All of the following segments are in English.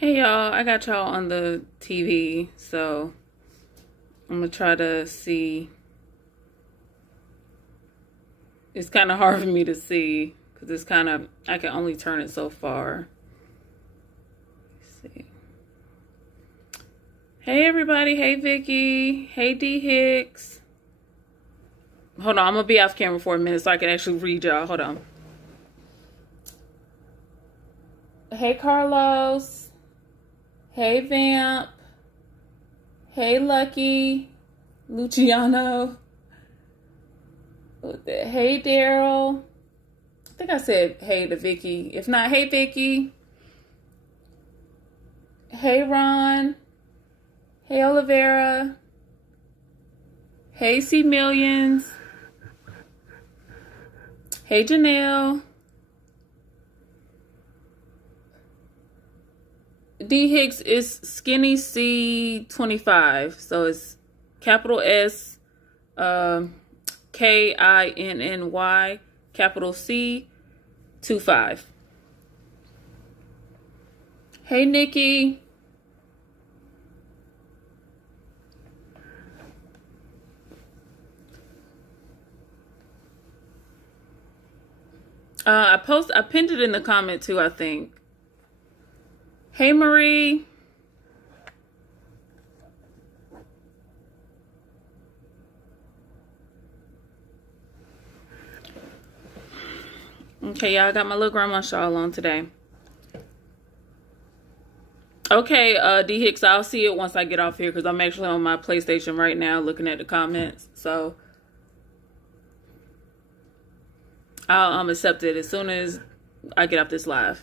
Hey y'all, I got y'all on the TV, so I'm gonna try to see. It's kind of hard for me to see because it's kind of, I can only turn it so far. Let's see. Hey everybody, hey Vicky, hey D Hicks. Hold on, I'm gonna be off camera for a minute so I can actually read y'all. Hold on. Hey Carlos. Hey Vamp. Hey Lucky. Luciano. Hey Daryl. I think I said hey to Vicky. If not, hey Vicky. Hey Ron. Hey Olivera. Hey C Millions. Hey Janelle. D Hicks is Skinny C25. So it's capital S KINNY capital C 25. Hey Nikki. I pinned it in the comment too, I think. Hey Marie. Okay, y'all, I got my little grandma shawl on today. Okay, D Hicks, I'll see it once I get off here because I'm actually on my PlayStation right now looking at the comments. So I'll accept it as soon as I get off this live.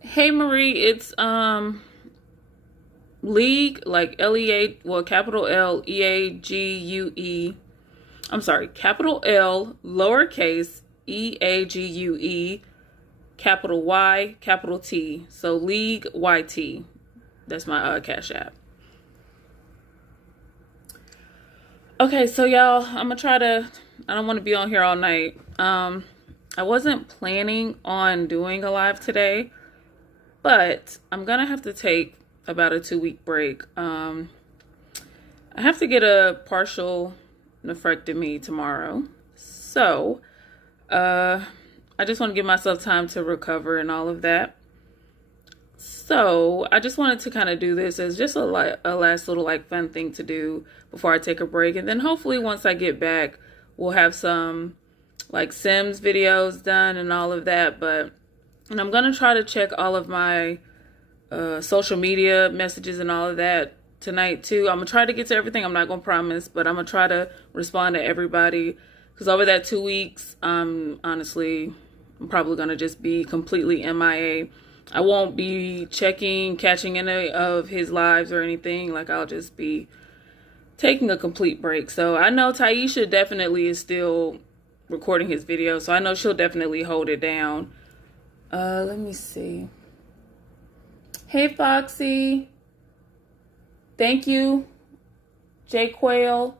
Hey Marie, it's League, like L-E-A, well, capital L-E-A-G-U-E. I'm sorry, capital L, lowercase E-A-G-U-E, capital Y, capital T. So League YT. That's my Cash App. Okay, so y'all, I'm gonna try to, I don't want to be on here all night. I wasn't planning on doing a live today, but I'm gonna have to take about a 2-week break. I have to get a partial nephrectomy tomorrow. So, I just want to give myself time to recover and all of that. So, I just wanted to kind of do this as just a last little like fun thing to do before I take a break. And then hopefully once I get back, we'll have some like Sims videos done and all of that. And I'm going to try to check all of my social media messages and all of that tonight too. I'm gonna try to get to everything. I'm not gonna promise, but I'm gonna try to respond to everybody because over that 2 weeks, honestly, I'm probably gonna just be completely MIA. I won't be catching any of his lives or anything. Like I'll just be taking a complete break. So I know Taisha definitely is still recording his video, so I know she'll definitely hold it down. Let me see. Hey, Foxy. Thank you, Jay Quayle.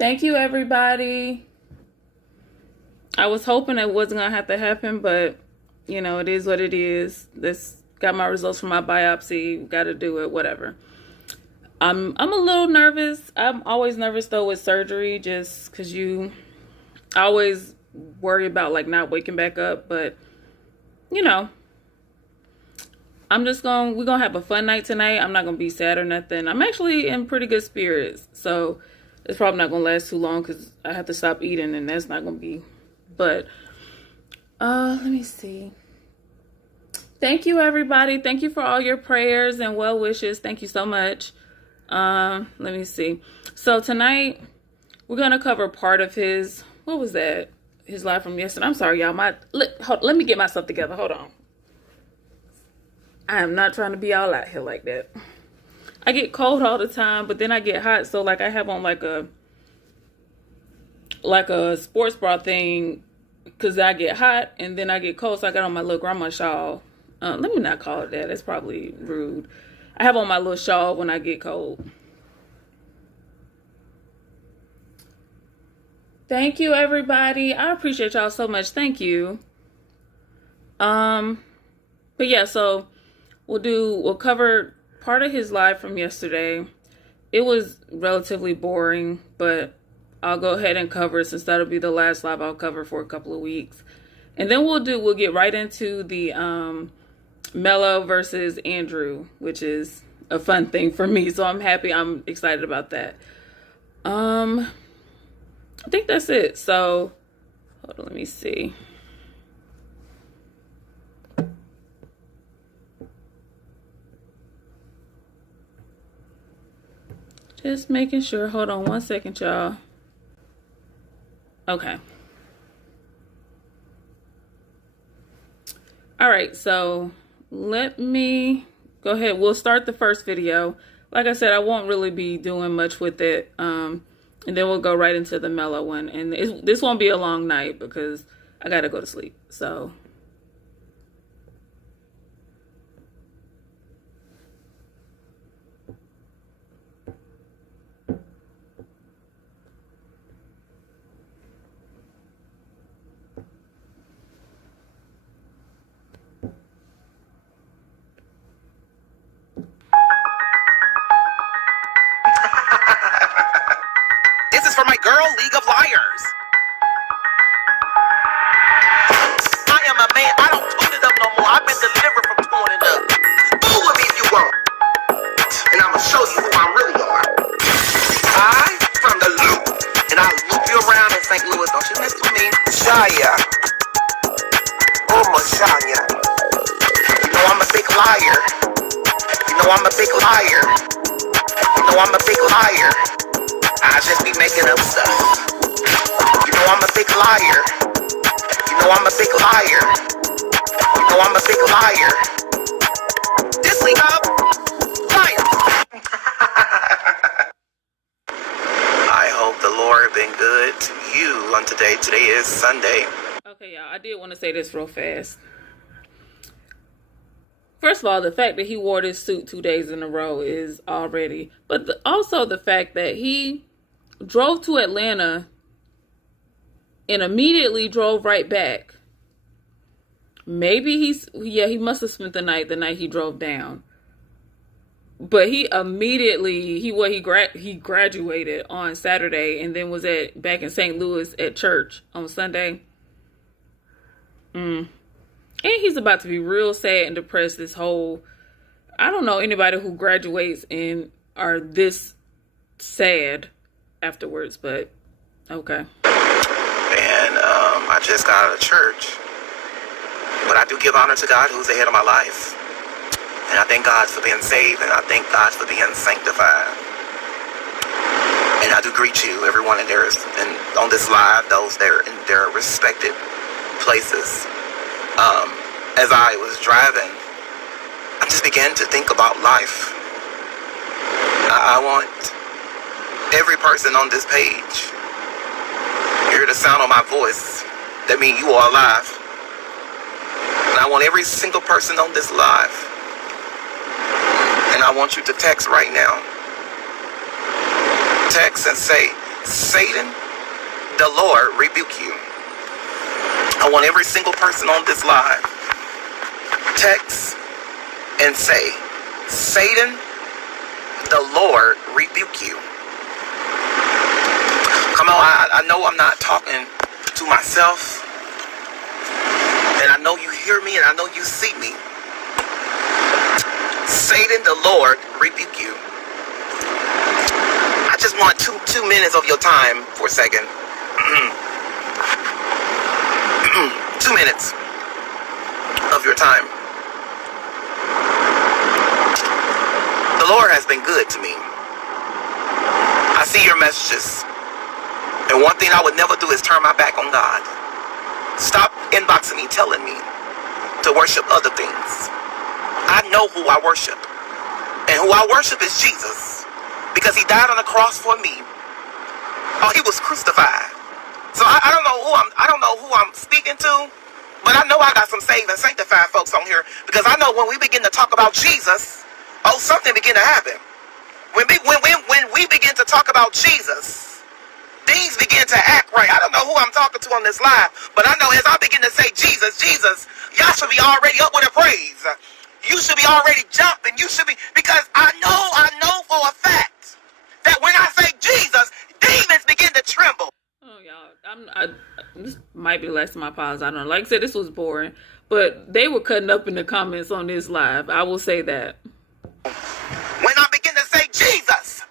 Thank you, everybody. I was hoping it wasn't going to have to happen, but, you know, it is what it is. This got my results from my biopsy. Got to do it, whatever. I'm a little nervous. I'm always nervous, though, with surgery, just because I always worry about, like, not waking back up. But, you know, we're going to have a fun night tonight. I'm not going to be sad or nothing. I'm actually in pretty good spirits. So it's probably not going to last too long because I have to stop eating and that's not going to be. But let me see. Thank you, everybody. Thank you for all your prayers and well wishes. Thank you so much. Let me see. So tonight we're going to cover part of his, what was that? His live from yesterday. I'm sorry, y'all. Let me get myself together. Hold on. I am not trying to be all out here like that. I get cold all the time, but then I get hot. So like I have on like a sports bra thing because I get hot and then I get cold. So I got on my little grandma shawl. Let me not call it that. That's probably rude. I have on my little shawl when I get cold. Thank you, everybody. I appreciate y'all so much. Thank you. But yeah, so we'll cover part of his live from yesterday. It was relatively boring, but I'll go ahead and cover it since that'll be the last live I'll cover for a couple of weeks. And then we'll get right into the Melo versus Andrew, which is a fun thing for me. So I'm excited about that. I think that's it. So hold on, let me see. Just making sure. Hold on one second, y'all. Okay. All right, so let me go ahead. We'll start the first video. Like I said, I won't really be doing much with it. And then we'll go right into the Melo one. And this won't be a long night because I got to go to sleep. So... This is for my girl League of Liars. I am a man. I don't tune it up no more. I've been delivered from tuning up. Fool with me if you want. And I'm going to show you who I really are. I from the loop. And I'll loop you around in St. Louis. Don't you mess with me. Shia. Oh, my Shia. You know I'm a big liar. You know I'm a big liar. You know I'm a big liar. I just be making up stuff. You know I'm a big liar. You know I'm a big liar. You know I'm a big liar. This week up, liar. I hope the Lord been good to you on today. Today is Sunday. Okay, y'all, I did want to say this real fast. First of all, the fact that he wore this suit 2 days in a row is already... But also the fact that he drove to Atlanta and immediately drove right back. Maybe he must have spent the night he drove down. But he immediately, he graduated on Saturday and then was back in St. Louis at church on Sunday. And he's about to be real sad and depressed this whole... I don't know anybody who graduates and are this sad afterwards, but okay. And I just got out of church. But I do give honor to God who's the head of my life. And I thank God for being saved, and I thank God for being sanctified. And I do greet you, everyone in there and on this live, those there in their respected places. As I was driving, I just began to think about life. I want every person on this page hear the sound of my voice. That means you are alive. And I want every single person on this live. And I want you to text right now. Text and say, Satan, the Lord rebuke you. I want every single person on this live. Text and say, Satan, the Lord rebuke you. Come on, I know I'm not talking to myself. And I know you hear me and I know you see me. Satan, the Lord rebuke you. I just want two minutes of your time for a second. 2 minutes of your time. The Lord has been good to me. I see your messages. And one thing I would never do is turn my back on God. Stop inboxing me, telling me to worship other things. I know who I worship. And who I worship is Jesus. Because he died on the cross for me. Oh, he was crucified. So I don't know who I'm speaking to, but I know I got some saved and sanctified folks on here, because I know when we begin to talk about Jesus, something begin to happen. When we begin to talk about Jesus, things begin to act right. I don't know who I'm talking to on this live, but I know as I begin to say Jesus, Jesus, y'all should be already up with a praise. You should be already jumping. You should be, because I know for a fact that when I say Jesus, demons begin to tremble. Oh, y'all, this might be the last of my pause. I don't know. Like I said, this was boring, but they were cutting up in the comments on this live. I will say that. When I begin to say Jesus,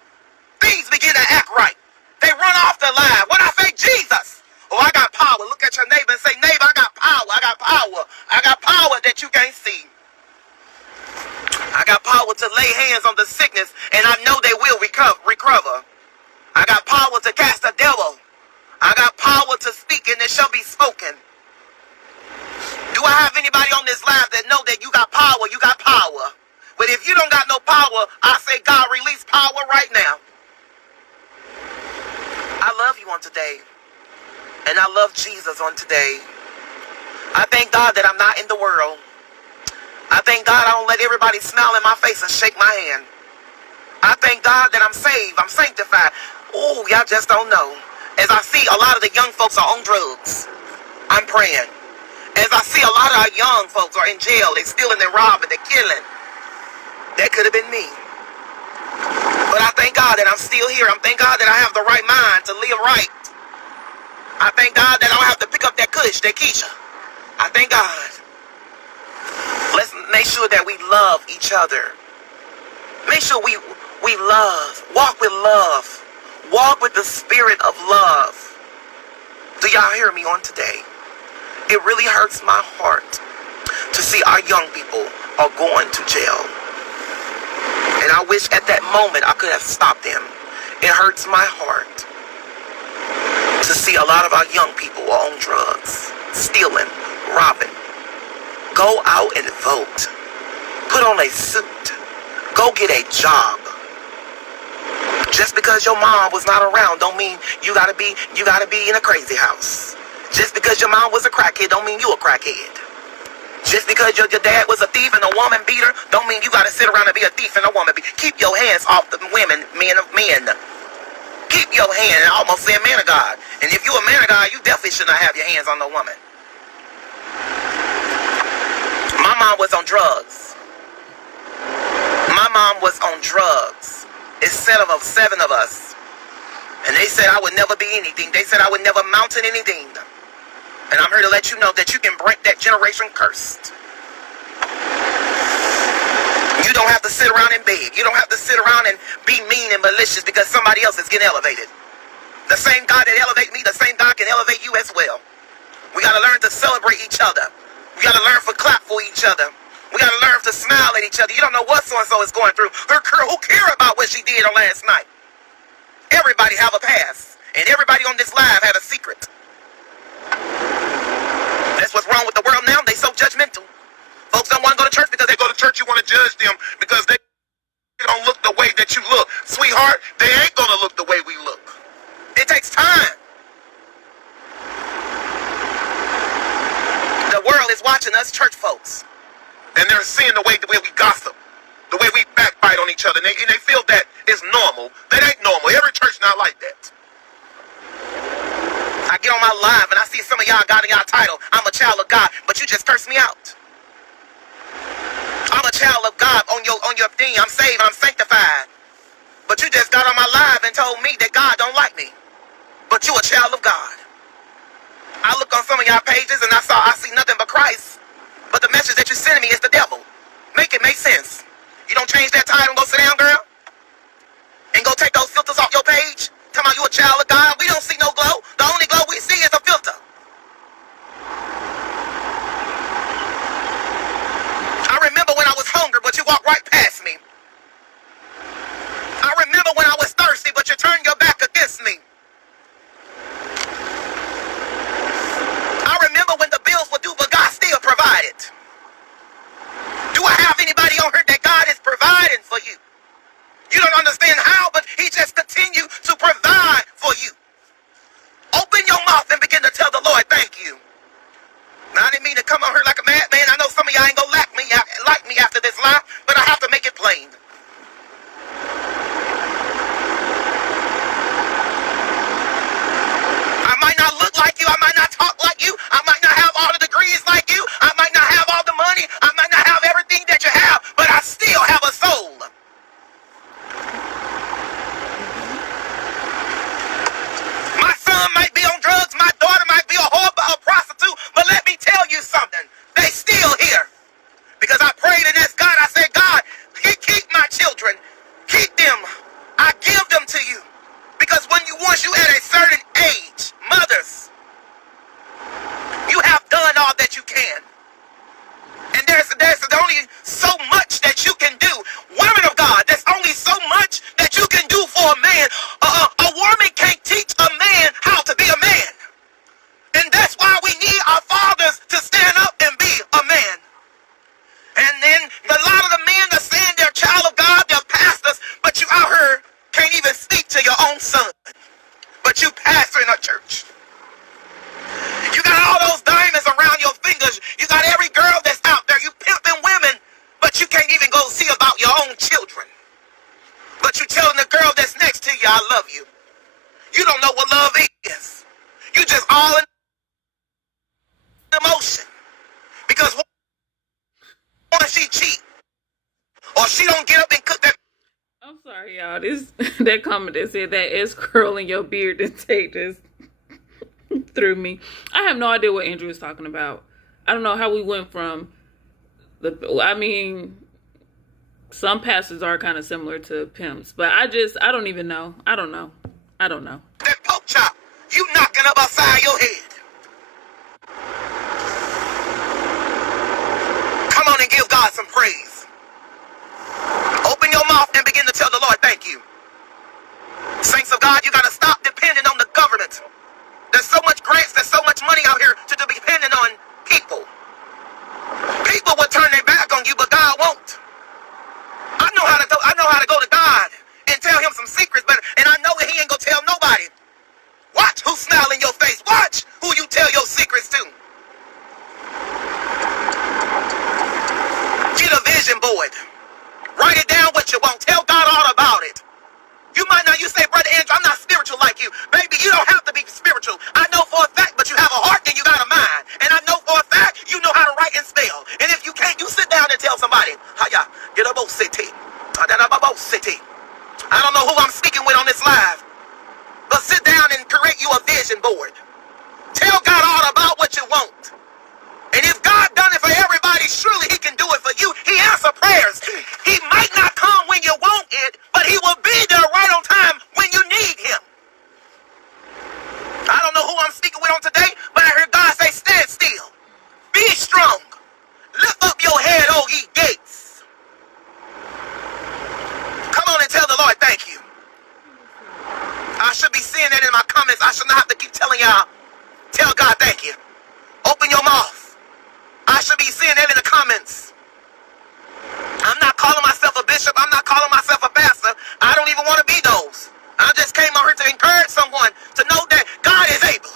things begin to act right. They run off the line. When I say Jesus, oh, I got power. Look at your neighbor and say, neighbor, I got power. I got power. I got power that you can't see. I got power to lay hands on the sickness, and I know they will recover. I got power to cast a devil. I got power to speak, and it shall be spoken. Do I have anybody on this live that know that you got power? You got power. But if you don't got no power, I say, God, release power right now. I love you on today, and I love Jesus on today. I thank God that I'm not in the world. I thank God I don't let everybody smile in my face and shake my hand. I thank God that I'm saved. I'm sanctified. Oh, y'all just don't know. As I see a lot of the young folks are on drugs, I'm praying. As I see a lot of our young folks are in jail, they're stealing, they're robbing, they're killing. That could have been me. But I thank God that I'm still here. I thank God that I have the right mind to live right. I thank God that I don't have to pick up that kush, that Keisha. I thank God. Let's make sure that we love each other. Make sure we love. Walk with love. Walk with the spirit of love. Do y'all hear me on today? It really hurts my heart to see our young people are going to jail. And I wish at that moment I could have stopped them. It hurts my heart to see a lot of our young people are on drugs, stealing, robbing. Go out and vote. Put on a suit. Go get a job. Just because your mom was not around don't mean you gotta be in a crazy house. Just because your mom was a crackhead don't mean you a crackhead. Just because your dad was a thief and a woman beater don't mean you gotta sit around and be a thief and a woman beater. Keep your hands off the women, men of men. Keep your hand, and I almost said man of God. And if you're a man of God, you definitely should not have your hands on no woman. My mom was on drugs. My mom was on drugs. It's seven of us. And they said I would never be anything. They said I would never amount to anything. And I'm here to let you know that you can break that generation curse. You don't have to sit around and beg. You don't have to sit around and be mean and malicious because somebody else is getting elevated. The same God that elevated me, the same God can elevate you as well. We got to learn to celebrate each other. We got to learn to clap for each other. We got to learn to smile at each other. You don't know what so-and-so is going through. Who care about what she did on last night? Everybody have a past. And everybody on this live had a secret. That's what's wrong with the world now. They so judgmental. Folks don't want to go to church because they go to church. You want to judge them because they don't look the way that you look. Sweetheart, they ain't going to look the way we look. It takes time. The world is watching us church folks. And they're seeing the way we gossip. The way we backbite on each other. And they feel that is normal. That ain't normal. Every church not like that. I get on my live and I see some of y'all got in y'all title. I'm a child of God. But you just cursed me out. I'm a child of God on your thing. I'm saved. I'm sanctified. But you just got on my live and told me that God don't like me. But you a child of God. I look on some of y'all pages and I see nothing but Christ. But the message that you're sending me is the devil. Make it make sense. You don't change that title and go sit down, girl? And go take those filters off your page? Tell me you a child of God. We don't see no glow. The only glow we see is a filter. I remember when I was hungry, but you walked right past me. I remember when I was thirsty, but you turned your back against me. I remember when the bills were due, but God still provided. Do I have anybody on here that God is providing for you? You don't understand how, but he just continues to provide for you. Open your mouth and begin to tell the Lord, thank you. Now, I didn't mean to come on here like a madman. I know some of y'all ain't gonna like me after this live, but I have to make it plain. still here. Because I prayed and asked God, I said, God, keep my children. Keep them. I give them to you. Because once you at a certain age, mothers, you have done all that you can. And there's only so much that you can do. Women of God, there's only so much that you can do for a man. A woman can't teach a man how to be a man. And that's why we need our fathers to stand up and be a man. And then a lot of the men are saying they're child of God, they're pastors, but you out here can't even speak to your own son. But you pastor in a church. You got all those diamonds around your fingers. You got every girl that's out there. You pimping women, but you can't even go see about your own children. But you telling the girl that's next to you, I love you. You don't know what love is. You just all in emotion. Because once she cheat, or she don't get up and cook that. I'm sorry, y'all. That comment that said that is curling your beard and take this through me. I have no idea what Andrew is talking about. I don't know how we went from some pastors are kind of similar to pimps, but I don't even know. I don't know. That pork chop, you knocking up outside your head. Come on and give God some praise. Open your mouth and begin to tell the Lord, thank you. Saints of God, you got to stop depending on the government. There's so much grants, there's so much money out here to be dependent on people. People will turn their back on you, but God won't. I know how to go to God and tell him some secrets, and I know that he ain't gonna tell nobody. Watch who smile in your face. Watch who you tell your secrets to. Get a vision board. Write it down what you want. Tell God all about it. You might not, you say, Brother Andrew, I'm not spiritual like you. Baby, you don't have to be spiritual. I know for a fact, but you have a heart and you got a mind. And I know for a fact, you know how to write and spell. And if you can't, you sit down and tell somebody, hiya, get a boat city. I don't know who I'm speaking with on this live, but sit down and create you a vision board. Tell God all about what you want. And if God done it for everybody, surely he can do it for you. He answers prayers. He might not come when you want it, but he will be there right on time when you need him. I don't know who I'm speaking with on today, but I heard God say, stand still. Be strong. Lift up your head, O ye gates. Come on and tell the Lord, thank you. I should be seeing that in my comments. I should not have to keep telling y'all, tell God, thank you. Open your mouth. I should be seeing that in the comments. I'm not calling myself a bishop. I'm not calling myself a pastor. I don't even want to be those. I just came out here to encourage someone to know that God is able.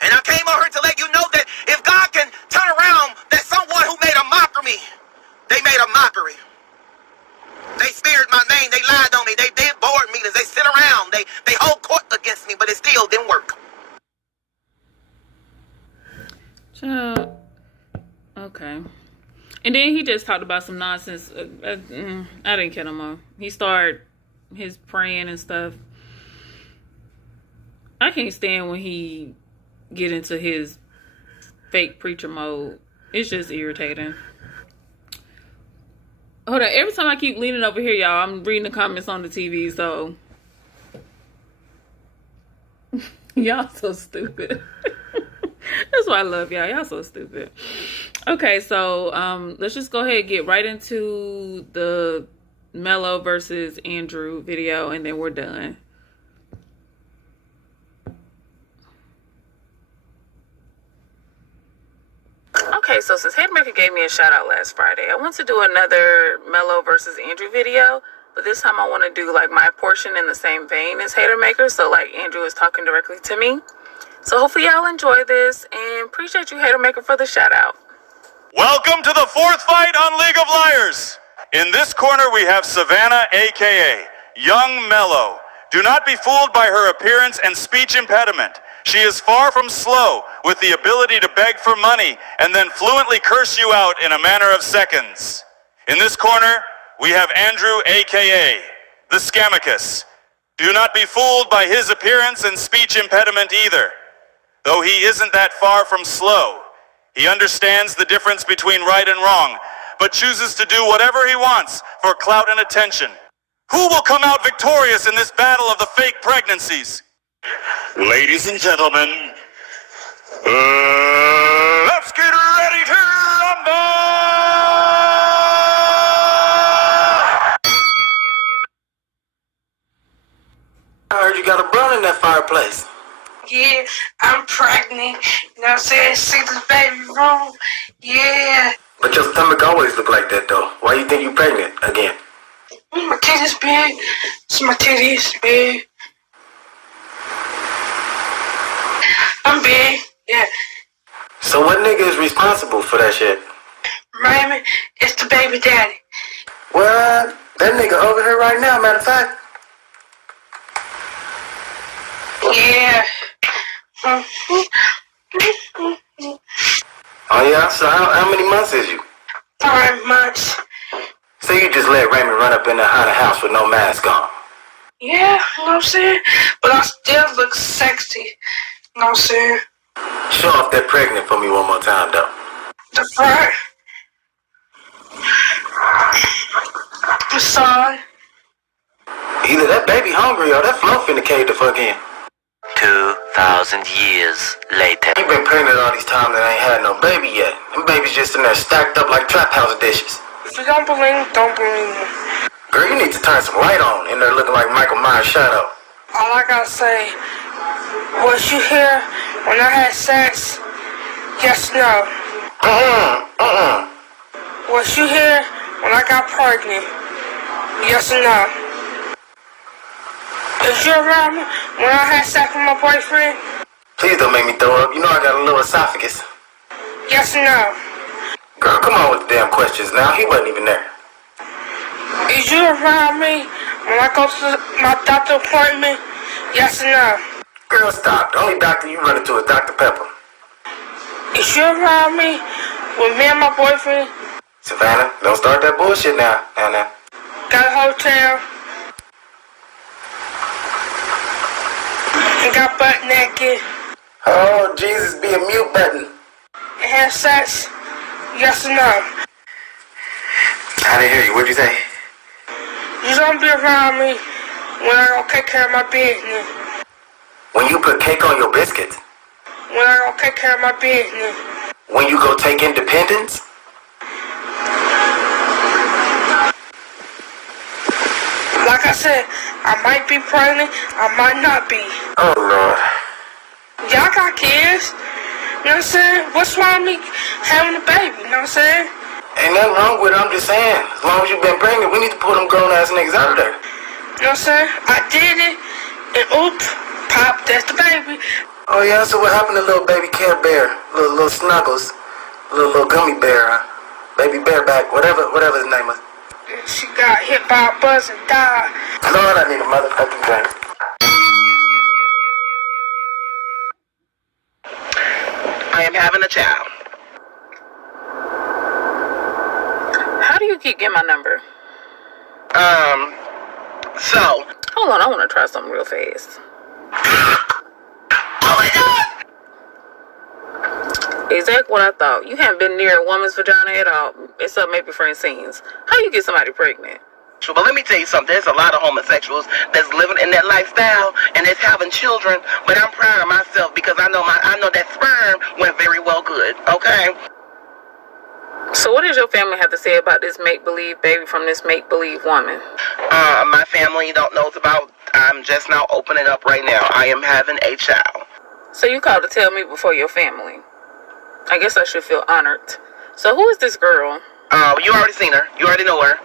And I came out here to let you know that if God can turn around that someone who made a mockery, they made a mockery. They speared my name. They lied on me. They did board meetings. They sit around. They hold court against me, but it still didn't work. Child. Okay. And then he just talked about some nonsense. I didn't care no more. He started his praying and stuff. I can't stand when he get into his fake preacher mode. It's just irritating. Hold on. Every time I keep leaning over here, y'all, I'm reading the comments on the TV, so. Y'all so stupid. That's why I love y'all. Y'all so stupid. Okay, so let's just go ahead and get right into the Melo versus Andrew video, and then we're done. Okay, so since Hatemaker gave me a shout out last Friday, I want to do another Melo versus Andrew video, but this time I want to do like my portion in the same vein as Hatemaker, so like Andrew is talking directly to me. So hopefully y'all enjoy this, and appreciate you, Hatemaker, for the shout out. Welcome to the fourth fight on League of Liars. In this corner we have Savannah, aka Young Melo. Do not be fooled by her appearance and speech impediment. She is far from slow, with the ability to beg for money and then fluently curse you out in a matter of seconds. In this corner we have Andrew, aka the Scammicus. Do not be fooled by his appearance and speech impediment either. Though he isn't that far from slow, He understands the difference between right and wrong, but chooses to do whatever he wants for clout and attention. Who will come out victorious in this battle of the fake pregnancies? Ladies and gentlemen, let's get ready to rumble! I heard you got a bun in that fireplace. Yeah, I'm pregnant. You know what I'm saying? See this baby room? Yeah. But your stomach always look like that, though. Why you think you pregnant again? My titties big. So my titties big. I'm big. Yeah. So what nigga is responsible for that shit? Raymond, it's the baby daddy. What? That nigga over here right now, matter of fact. Yeah. Oh yeah? So how many months is you? 5 months. So you just let Raymond run up in the haunted house with no mask on? Yeah, you know what I'm saying? But I still look sexy. You know what I'm saying? Show off that pregnant for me one more time, though. The front. The side. Either that baby hungry or that flow finna cave the fuck in. 2,000 years later. You been pregnant all these times and ain't had no baby yet. Them babies just in there stacked up like trap house dishes. If you don't believe me, don't believe me. Girl, you need to turn some light on in there looking like Michael Myers' shadow. All I gotta say, was you here when I had sex? Yes, no. Was you here when I got pregnant? Yes or no? Was you around me when I had sex with my boyfriend? Please don't make me throw up. You know I got a little esophagus. Yes or no? Girl, come on with the damn questions now. He wasn't even there. Is you around me when I go to my doctor appointment? Yes or no? Girl, stop. The only doctor you run into is Dr. Pepper. Is you around me with me and my boyfriend? Savannah, don't start that bullshit now. Now. Got a hotel. And got butt naked. Oh, Jesus, be a mute button. And have sex? Yes or no? I didn't hear you. What'd you say? You don't be around me when I don't take care of my business. When you put cake on your biscuits? When I don't take care of my business. When you go take independence? Like I said, I might be pregnant, I might not be. Oh, Lord. Y'all got kids. You know what I'm saying? What's wrong with me having a baby? You know what I'm saying? Ain't nothing wrong with it. I'm just saying. As long as you've been pregnant, we need to pull them grown-ass niggas out of there. You know what I'm saying? I did it, and oops, pop, that's the baby. Oh, yeah? So what happened to little baby Care Bear? Little Snuggles? Little gummy bear, huh? Baby Bareback, whatever his name was. She got hit by a bus and died. Lord, I need a motherfucking drink. I am having a child. How do you keep getting my number? So. Hold on, I want to try something real fast. Oh my God! Exactly what I thought. You haven't been near a woman's vagina at all, except maybe Francine's. How you get somebody pregnant? But let me tell you something. There's a lot of homosexuals that's living in that lifestyle and that's having children. But I'm proud of myself because I know that sperm went very well good. Okay. So what does your family have to say about this make-believe baby from this make-believe woman? My family don't know about. I'm just now opening up right now. I am having a child. So you called to tell me before your family. I guess I should feel honored. So who is this girl? You already seen her. You already know her.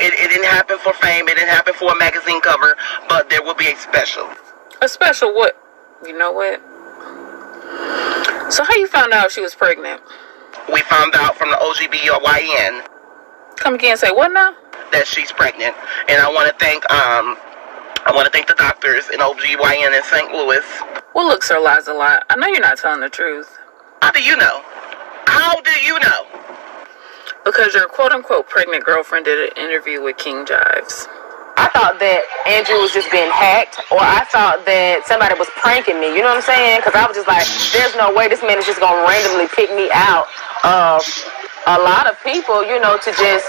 It didn't happen for fame. It didn't happen for a magazine cover. But there will be a special. A special what? You know what? So how you found out she was pregnant? We found out from the OGBYN. Come again and say what now? That she's pregnant. And I want to thank the doctors in OGBYN in St. Louis. Well, look, Sir Lies a lot. I know you're not telling the truth. How do you know? How do you know? Because your quote-unquote pregnant girlfriend did an interview with King Jives. I thought that Andrew was just being hacked, or I thought that somebody was pranking me. You know what I'm saying? Because I was just like, there's no way this man is just going to randomly pick me out of a lot of people, you know, to just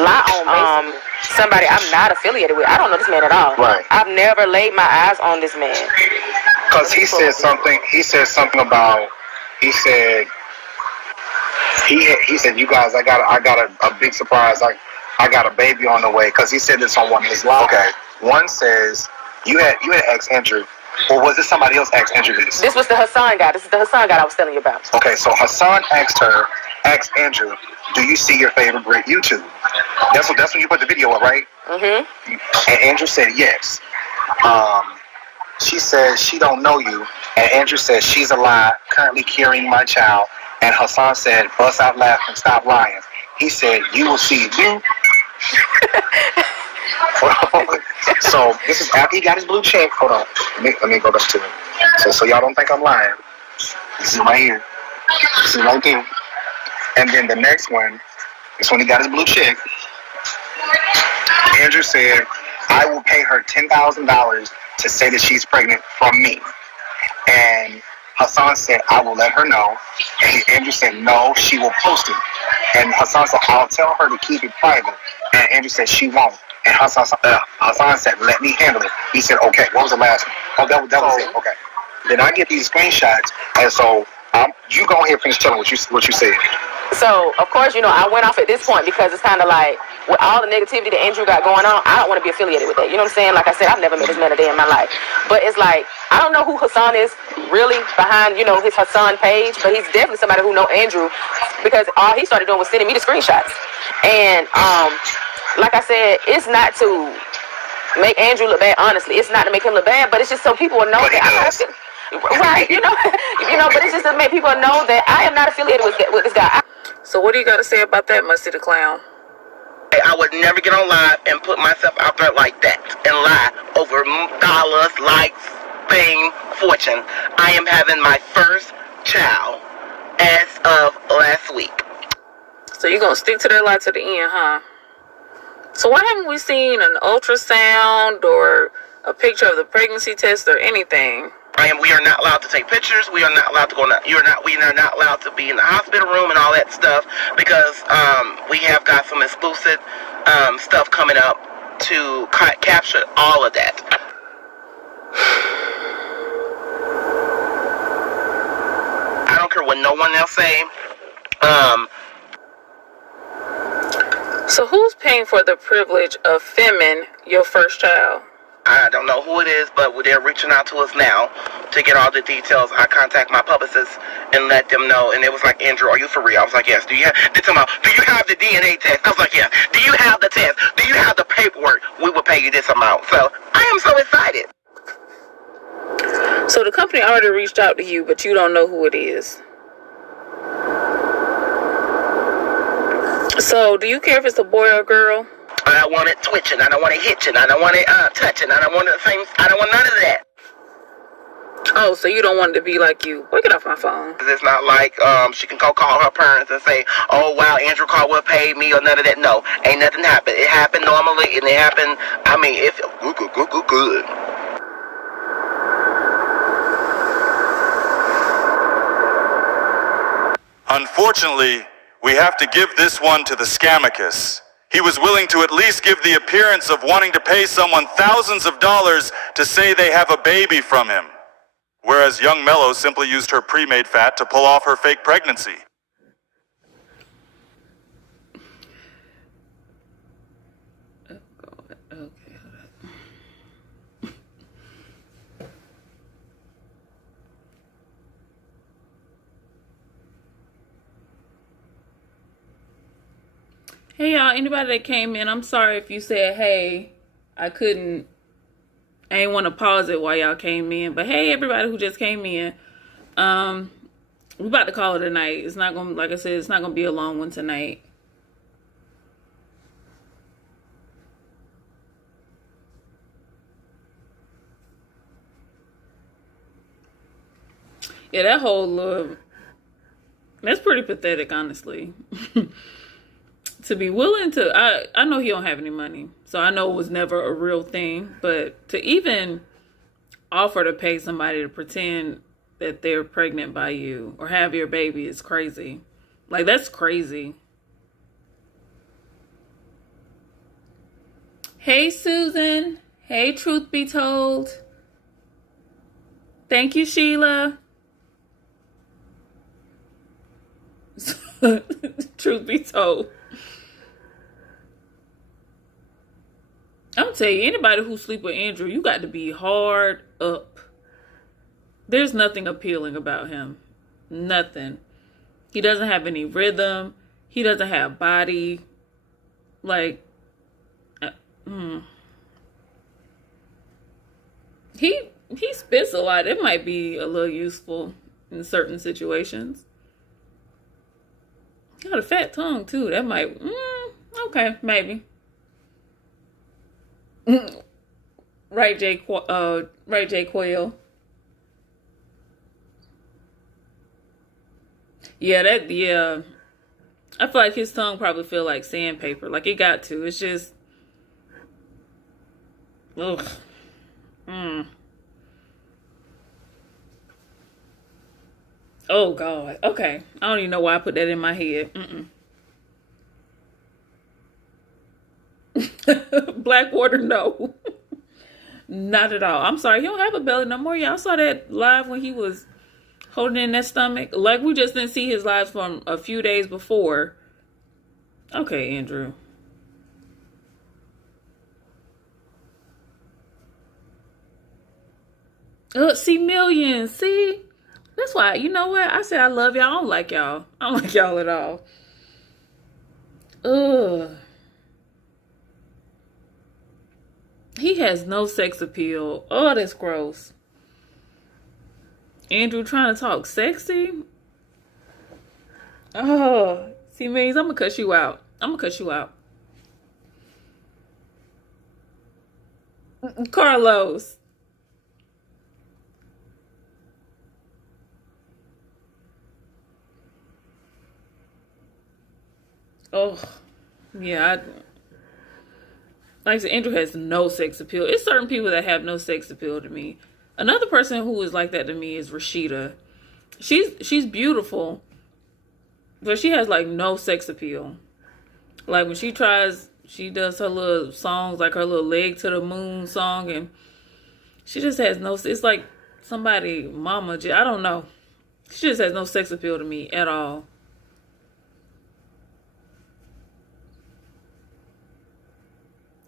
lie on somebody I'm not affiliated with. I don't know this man at all. Right. I've never laid my eyes on this man. Because he said something about, he said, you guys, I got a big surprise. I got a baby on the way. Because he said this on one of his lives. Okay. One says, you had asked Andrew, or was it somebody else asked Andrew this? This was the Hassan guy. This is the Hassan guy I was telling you about. Okay, so Hassan asked Andrew, do you see your favorite great YouTube? That's when you put the video up, right? Mm-hmm. And Andrew said yes. She says she don't know you, and Andrew says she's alive, currently carrying my child. And Hassan said, bust out laughing, stop lying. He said, you will see you. So this is after he got his blue check. Hold on, let me go back to him. So y'all don't think I'm lying. This is right here. This is right there. And then the next one is when he got his blue check. Andrew said, I will pay her $10,000 to say that she's pregnant from me. And Hassan said, I will let her know. And Andrew said, no, she will post it. And Hassan said, I'll tell her to keep it private. And Andrew said, she won't. And Hassan said, let me handle it. He said, okay, what was the last one? Oh, that was it. Okay. Then I get these screenshots. And so you go ahead and finish telling what you said. So, of course, you know, I went off at this point because it's kind of like, with all the negativity that Andrew got going on, I don't want to be affiliated with that. You know what I'm saying? Like I said, I've never met this man a day in my life. But it's like, I don't know who Hassan is really behind, you know, his Hassan page, but he's definitely somebody who know Andrew, because all he started doing was sending me the screenshots. And, like I said, it's not to make Andrew look bad, honestly. It's not to make him look bad, but it's just so people will know that I'm not affiliated. Right, you know, but it's just to make people know that I am not affiliated with this guy. So what do you got to say about that, Musty the Clown? I would never get on live and put myself out there like that and lie over dollars, likes, fame, fortune. I am having my first child as of last week. So you're going to stick to that lie to the end, huh? So why haven't we seen an ultrasound or a picture of the pregnancy test or anything? We are not allowed to take pictures. We are not allowed to go. We are not allowed to be in the hospital room and all that stuff because we have got some exclusive stuff coming up to capture all of that. I don't care what no one else say. So who's paying for the privilege of filming your first child? I don't know who it is, but they're reaching out to us now to get all the details. I contact my publicist and let them know, and it was like, Andrew, are you for real? I was like, yes. Do you have the DNA test? I was like, yes. Do you have the test? Do you have the paperwork? We will pay you this amount. So I am so excited. So the company already reached out to you, but you don't know who it is. So do you care if it's a boy or a girl? I don't want it twitching. I don't want it hitching. I don't want it touching. I don't want I don't want none of that. Oh, so you don't want it to be like you. Boy, get off my phone. It's not like she can go call her parents and say, oh, wow, Andrew Caldwell paid me or none of that. No, ain't nothing happened. It happened normally, and it happened, I mean, it felt good. Unfortunately, we have to give this one to the Scammicus. He was willing to at least give the appearance of wanting to pay someone thousands of dollars to say they have a baby from him, whereas young Melo simply used her pre-made fat to pull off her fake pregnancy. Hey y'all, anybody that came in, I'm sorry if you said, hey, I ain't want to pause it while y'all came in. But hey, everybody who just came in, we about to call it a night. It's not going to, like I said, it's not going to be a long one tonight. Yeah, that whole look, that's pretty pathetic, honestly. to be willing to, I know he don't have any money, so I know it was never a real thing, but to even offer to pay somebody to pretend that they're pregnant by you or have your baby is crazy. Like, that's crazy. Hey, Susan. Hey, Truth Be Told. Thank you, Sheila. Truth be told, I'm gonna tell you, anybody who sleep with Andrew, you got to be hard up. There's nothing appealing about him. Nothing. He doesn't have any rhythm. He doesn't have body. Like, he spits a lot. It might be a little useful in certain situations. He got a fat tongue too. That might, okay, maybe. Right, Jay Quayle. Yeah. I feel like his tongue probably feel like sandpaper. Like, it got to. It's just, ugh. Oh, God. Okay. I don't even know why I put that in my head. Blackwater, no. Not at all. I'm sorry. He don't have a belly no more. Y'all saw that live when he was holding in that stomach. Like, we just didn't see his lives from a few days before. Okay, Andrew. See, millions. See? That's why, you know what? I said I love y'all. I don't like y'all. I don't like y'all at all. Ugh. He has no sex appeal. Oh, that's gross. Andrew trying to talk sexy? Oh. See, Maze, I'm going to cuss you out. Carlos. Oh, yeah. Like I said, Andrew has no sex appeal. It's certain people that have no sex appeal to me. Another person who is like that to me is Rashida. She's beautiful, but she has like no sex appeal. Like when she does her little songs, like her little Leg to the Moon song, and she just has no, it's like somebody, mama, I don't know. She just has no sex appeal to me at all.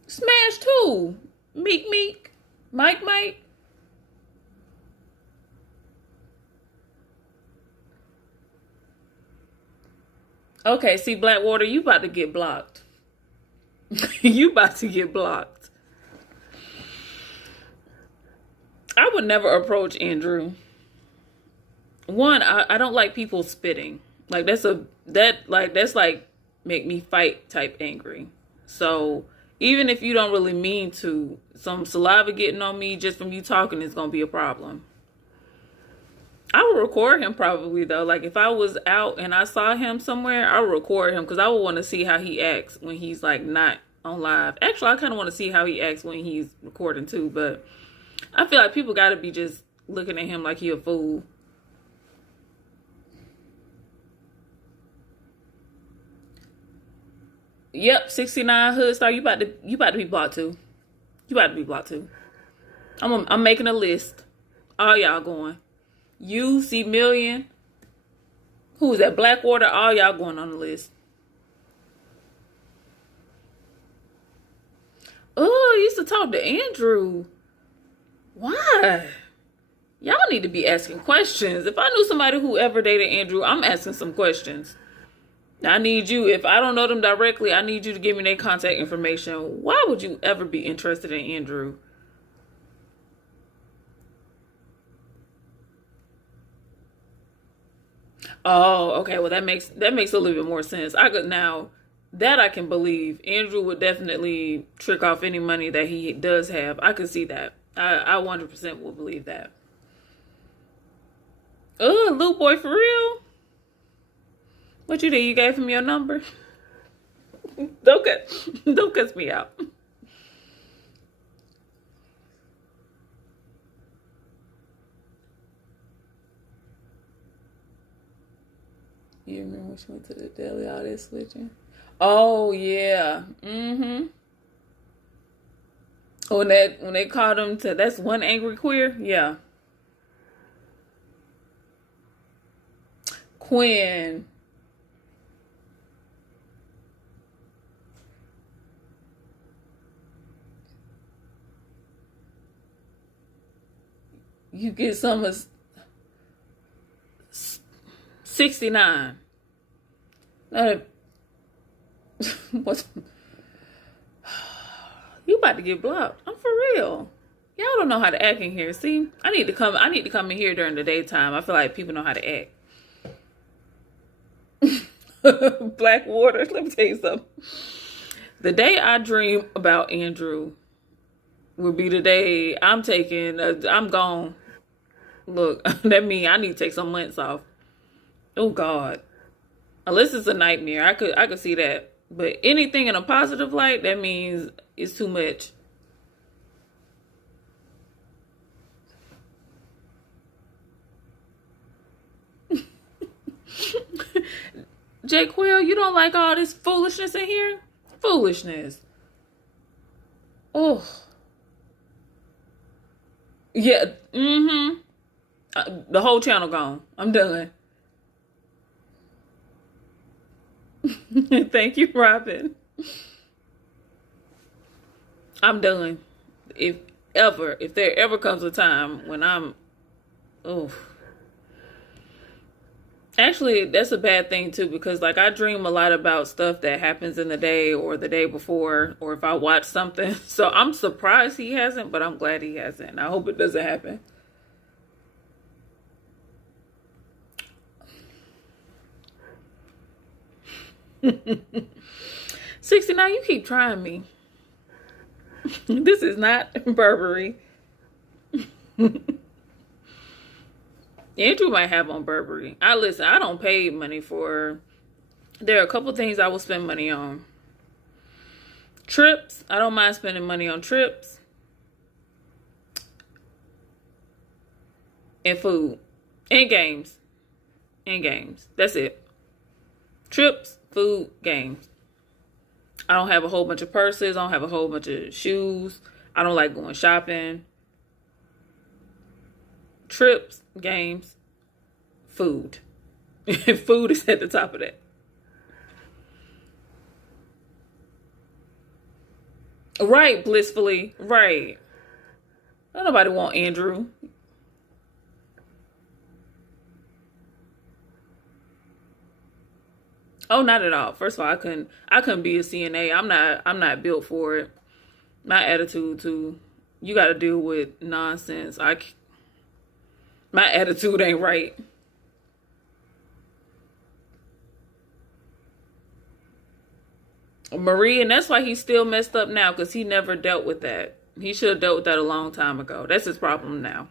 Smash too. Meek. Mike. Okay, see, Blackwater, you about to get blocked. You about to get blocked. I would never approach Andrew. One, I don't like people spitting. Like that's like make me fight type angry. So even if you don't really mean to, some saliva getting on me just from you talking is gonna be a problem. I would record him probably though. Like if I was out and I saw him somewhere, I would record him because I would want to see how he acts when he's like not on live. Actually, I kind of want to see how he acts when he's recording too. But I feel like people got to be just looking at him like he a fool. Yep, 69 Hood Star. You about to be blocked too. I'm making a list. All y'all going. You, C Million. Who's that? Blackwater. All y'all going on the list. Oh, you used to talk to Andrew. Why? Y'all need to be asking questions. If I knew somebody who ever dated Andrew, I'm asking some questions. I need you, if I don't know them directly, I need you to give me their contact information. Why would you ever be interested in Andrew? Oh, okay. Well, that makes a little bit more sense. I can believe. Andrew would definitely trick off any money that he does have. I could see that. I 100% will believe that. Oh, little boy, for real? What you did? You gave him your number? Don't cuss me out. You remember when she went to the deli, all that switching? Oh yeah. Mm-hmm. When they called him to that's one angry queer? Yeah. Quinn. You get some of 69. What? You about to get blocked? I'm for real. Y'all don't know how to act in here. See, I need to come in here during the daytime. I feel like people know how to act. Black water. Let me tell you something. The day I dream about Andrew will be the day I'm gone. Look, that means I need to take some months off. Oh God. Unless it's a nightmare. I could see that. But anything in a positive light, that means it's too much. Jay Quill, you don't like all this foolishness in here? Foolishness. Oh. Yeah. Mm-hmm. The whole channel gone. I'm done. Thank you, Robin. I'm done. If there ever comes a time when I'm, actually, that's a bad thing too, because like I dream a lot about stuff that happens in the day or the day before, or if I watch something. So I'm surprised he hasn't, but I'm glad he hasn't. I hope it doesn't happen. $69, you keep trying me. This is not Burberry. Andrew might have on Burberry. I don't pay money for. There are a couple things I will spend money on. Trips. I don't mind spending money on trips. And food. And games. That's it. Trips, food, games. I don't have a whole bunch of purses. I don't have a whole bunch of shoes. I don't like going shopping. Trips, games, food. Food is at the top of that. Right, blissfully. Right. Don't nobody want Andrew. Oh, not at all. First of all, I couldn't be a CNA. I'm not built for it. My attitude too. You got to deal with nonsense. My attitude ain't right. Marie, and that's why he's still messed up now, because he never dealt with that. He should have dealt with that a long time ago. That's his problem now.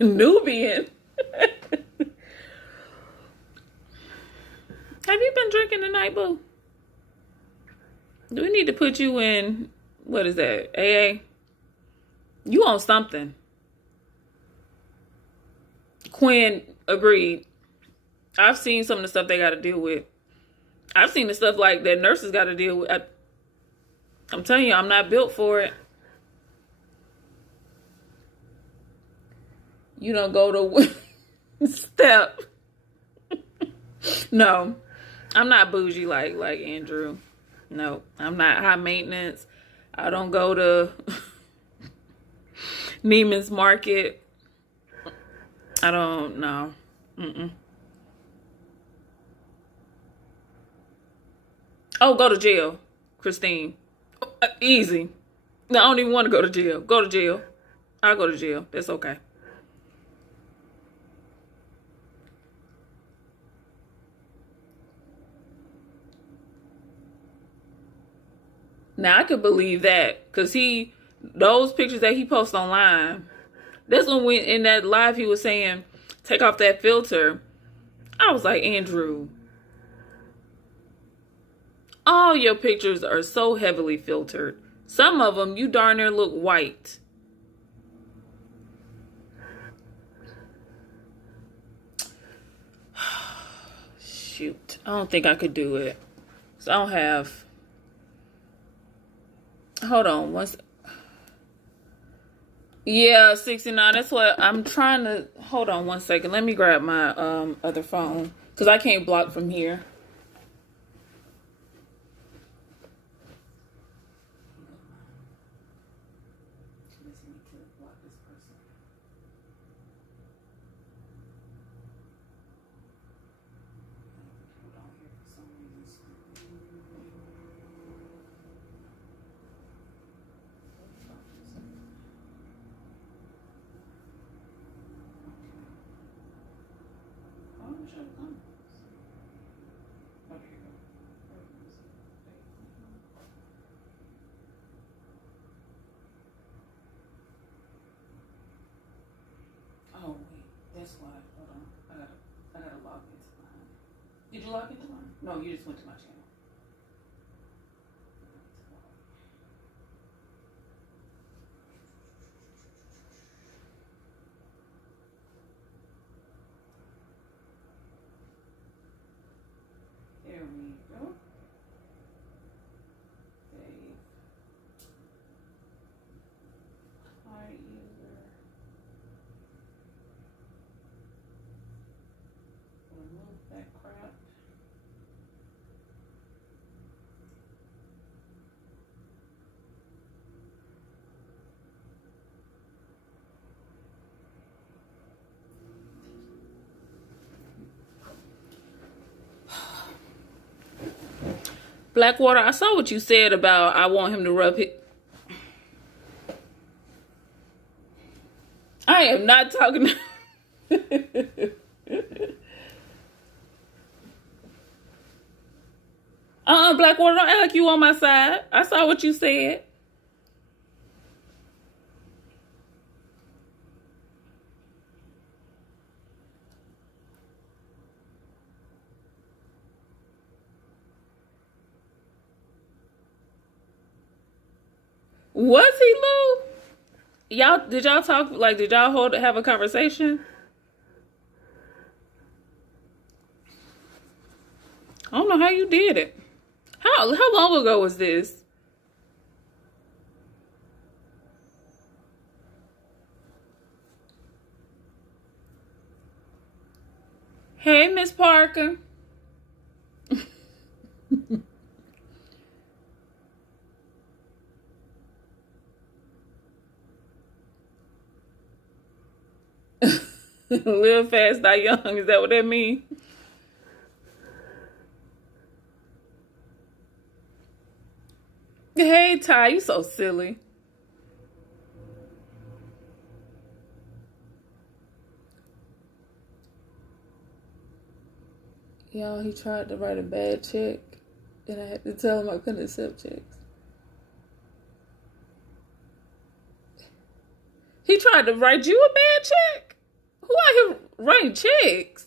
Nubian. Have you been drinking tonight, boo? Do we need to put you in, what is that, AA? You on something. Quinn agreed. I've seen some of the stuff they got to deal with. I've seen the stuff like that nurses got to deal with. I'm telling you, I'm not built for it. You don't go to step. No, I'm not bougie like Andrew. No, I'm not high maintenance. I don't go to Neiman's Market. I don't know. Oh, go to jail, Christine. Easy. No, I don't even want to go to jail. Go to jail. I'll go to jail. That's okay. Now, I could believe that, because those pictures that he posts online, that's when in that live he was saying, take off that filter. I was like, Andrew, All your pictures are so heavily filtered. Some of them, you darn near look white. Shoot. I don't think I could do it. So I don't have... Hold on. Yeah, 69. That's what I'm trying to... Hold on one second. Let me grab my other phone. Because I can't block from here. Oh wait, that's why. Hold on, I gotta log into mine. Did you log into mine? No, you just went to my channel. There we go. Save. Hi, user. Remove that crap. Blackwater, I saw what you said about I want him to rub it. I am not talking. Blackwater, don't act like you on my side. I saw what you said. Was he, Lou? Did y'all talk, like, did y'all have a conversation? I don't know how you did it. How long ago was this? Hey, Miss Parker. Live fast, die young. Is that what that means? Hey, Ty, you so silly. Y'all, he tried to write a bad check, and I had to tell him I couldn't accept checks. He tried to write you a bad check? Who out here writing checks?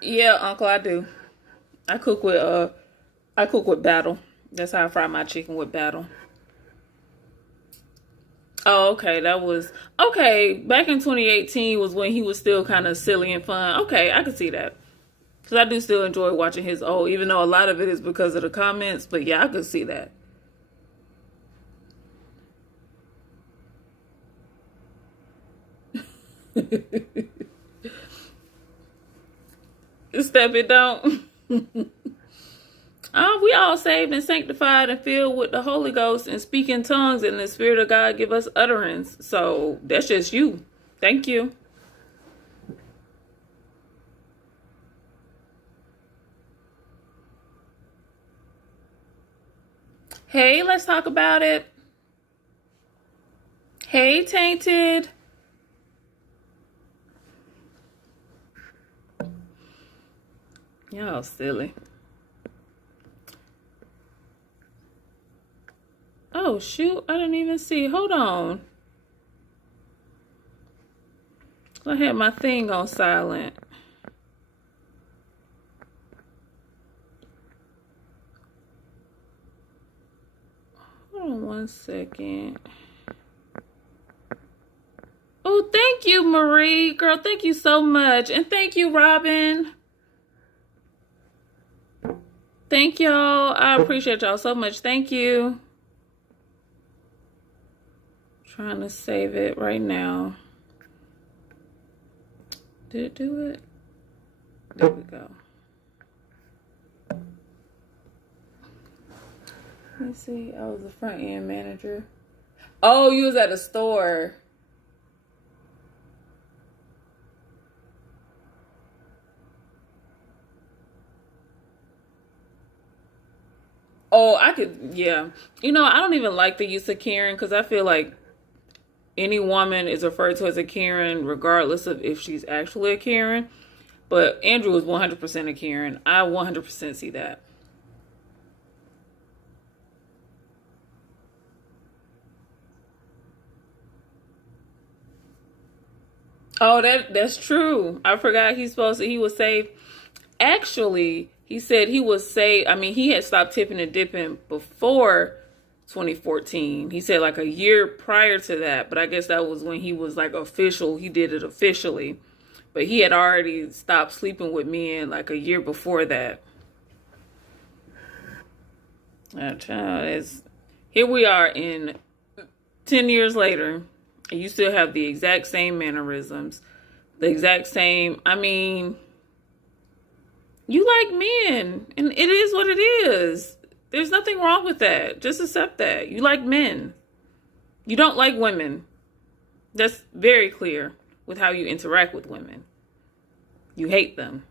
Yeah, Uncle, I do. I cook with Battle. That's how I fry my chicken, with Battle. Oh, okay. Back in 2018 was when he was still kind of silly and fun. Okay, I could see that. Because I do still enjoy watching his old, even though a lot of it is because of the comments. But yeah, I could see that. Step it down. We all saved and sanctified and filled with the Holy Ghost and speak in tongues, and the Spirit of God give us utterance. So that's just you. Thank you. Hey, let's talk about it. Hey, Tainted. Y'all silly. Oh, shoot. I didn't even see. Hold on. I had my thing on silent. Hold on 1 second. Oh, thank you, Marie. Girl, thank you so much. And thank you, Robin. Thank y'all. I appreciate y'all so much. Thank you. Trying to save it right now. Did it do it? There we go. Let me see. I was the front end manager. Oh, you was at a store. Oh, I could, yeah. You know, I don't even like the use of Karen because I feel like any woman is referred to as a Karen regardless of if she's actually a Karen. But Andrew is 100% a Karen. I 100% see that. Oh, that's true. I forgot he was saved. Actually, he said he was saved. I mean, he had stopped tipping and dipping before 2014. He said like a year prior to that, but I guess that was when he was like official. He did it officially. But he had already stopped sleeping with men like a year before that. Here we are in 10 years later, and you still have the exact same mannerisms, the exact same, I mean, you like men, and it is what it is. There's nothing wrong with that. Just accept that. You like men. You don't like women. That's very clear with how you interact with women. You hate them.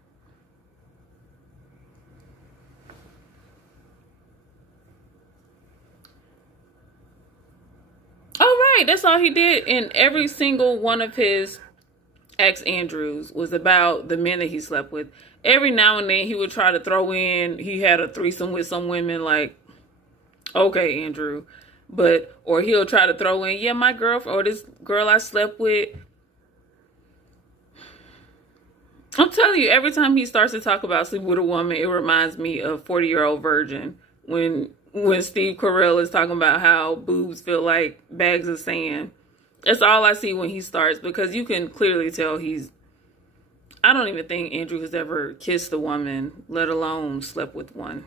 All right, that's all he did. And every single one of his ex-Andrews was about the men that he slept with. Every now and then he would try to throw in, he had a threesome with some women, like, okay, Andrew. Or he'll try to throw in, yeah, my girlfriend, or this girl I slept with. I'm telling you, every time he starts to talk about sleeping with a woman, it reminds me of 40-Year-Old Virgin. When Steve Carell is talking about how boobs feel like bags of sand. That's all I see when he starts, because you can clearly tell I don't even think Andrew has ever kissed a woman, let alone slept with one.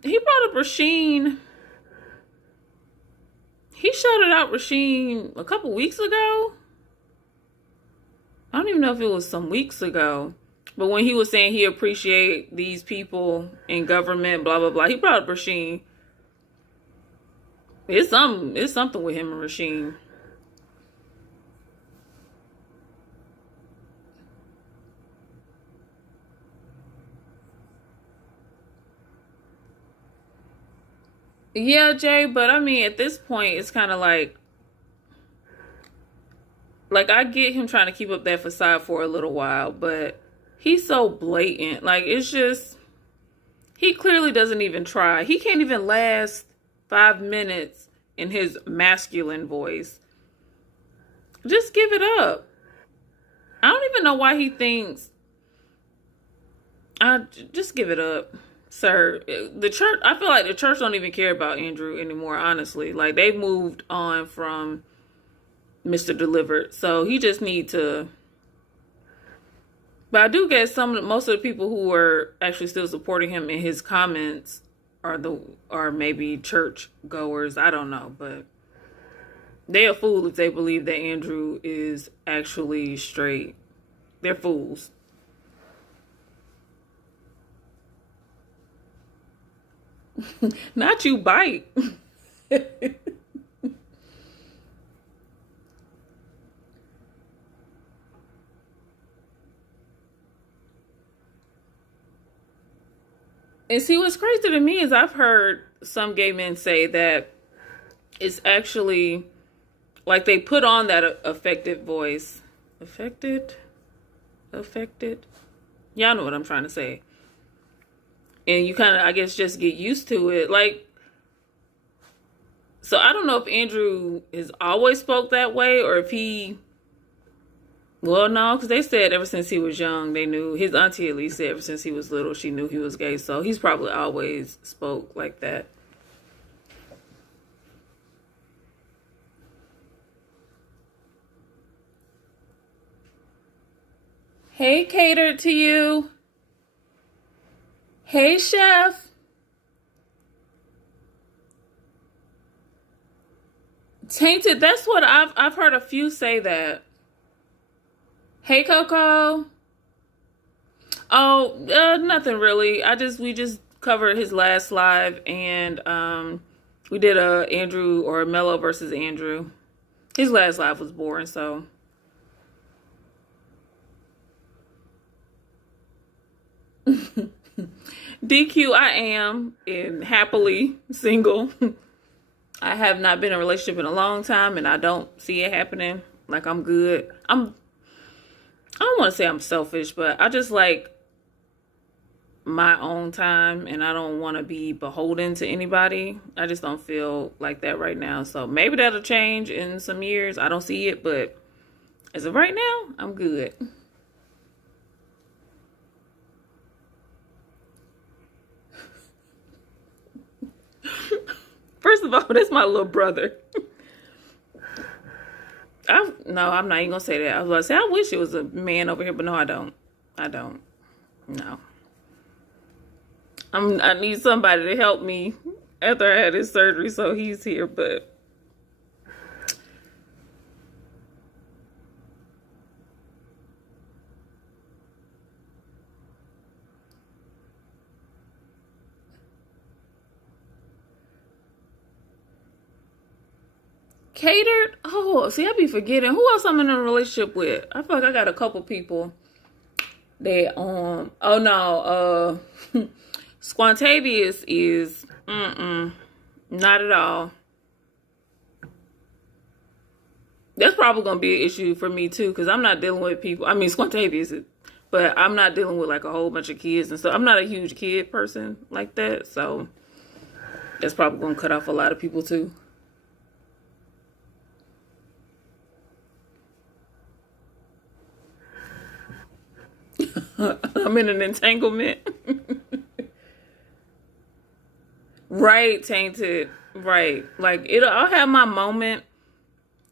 He brought up Rasheen. He shouted out Rasheen a couple weeks ago. I don't even know if it was some weeks ago. But when he was saying he appreciate these people in government, blah, blah, blah. He brought up Rasheen. It's something with him and Rasheen. Yeah, Jay, but I mean, at this point, it's kind of like I get him trying to keep up that facade for a little while, but he's so blatant. Like, it's just, he clearly doesn't even try. He can't even last 5 minutes in his masculine voice. Just give it up. I don't even know why he thinks, just give it up. Sir, the church, I feel like the church don't even care about Andrew anymore, honestly. Like, they've moved on from Mr. Delivered. So he just need to. But I do guess most of the people who were actually still supporting him in his comments are maybe church goers. I don't know, but they're a fool if they believe that Andrew is actually straight. They're fools. Not you, bite. And see, what's crazy to me is I've heard some gay men say that it's actually like they put on that affected voice. Affected? Y'all know what I'm trying to say. And you kind of, I guess, just get used to it. Like, so I don't know if Andrew has always spoke that way or if he Well, no, because they said ever since he was young, they knew, his auntie at least said ever since he was little, she knew he was gay. So he's probably always spoke like that. Hey, catered to you. Hey, chef. Tainted, that's what I've heard a few say that. Hey, Coco. Oh, nothing really. We just covered his last live, and we did a Andrew or Melo versus Andrew. His last live was boring, so. DQ, I am, and happily single. I have not been in a relationship in a long time, and I don't see it happening. Like, I'm good. I don't want to say I'm selfish, but I just like my own time, and I don't want to be beholden to anybody. I just don't feel like that right now. So maybe that'll change in some years. I don't see it, but as of right now, I'm good. First of all, that's my little brother. No, I'm not even gonna say that. I was about to say I wish it was a man over here, but no, I don't. No. I need somebody to help me after I had his surgery, so he's here, but catered. Oh, see, I be forgetting who else I'm in a relationship with. I feel like I got a couple people. They oh no, Squantavious is not at all. That's probably gonna be an issue for me too, because I'm not dealing with people. I mean, Squantavious, but I'm not dealing with like a whole bunch of kids and stuff. I'm not a huge kid person like that, so that's probably gonna cut off a lot of people too. I'm in an entanglement. Right, tainted. Right. Like, I'll have my moment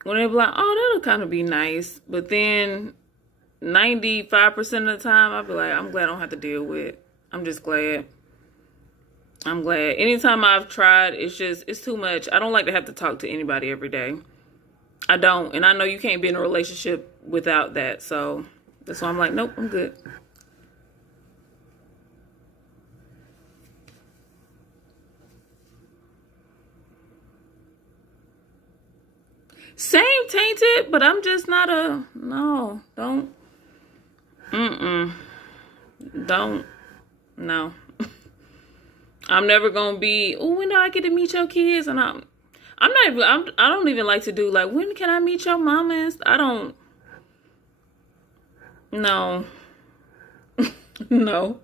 when they be like, oh, that'll kind of be nice. But then 95% of the time, I'll be like, I'm glad I don't have to deal with it. I'm just glad. I'm glad. Anytime I've tried, it's too much. I don't like to have to talk to anybody every day. I don't. And I know you can't be in a relationship without that. So that's why I'm like, nope, I'm good. Same, tainted, but I'm just not no, don't. Don't. No. I'm never gonna be, oh, when do I get to meet your kids? And I don't even like to do, like, when can I meet your mamas? I don't. No. No.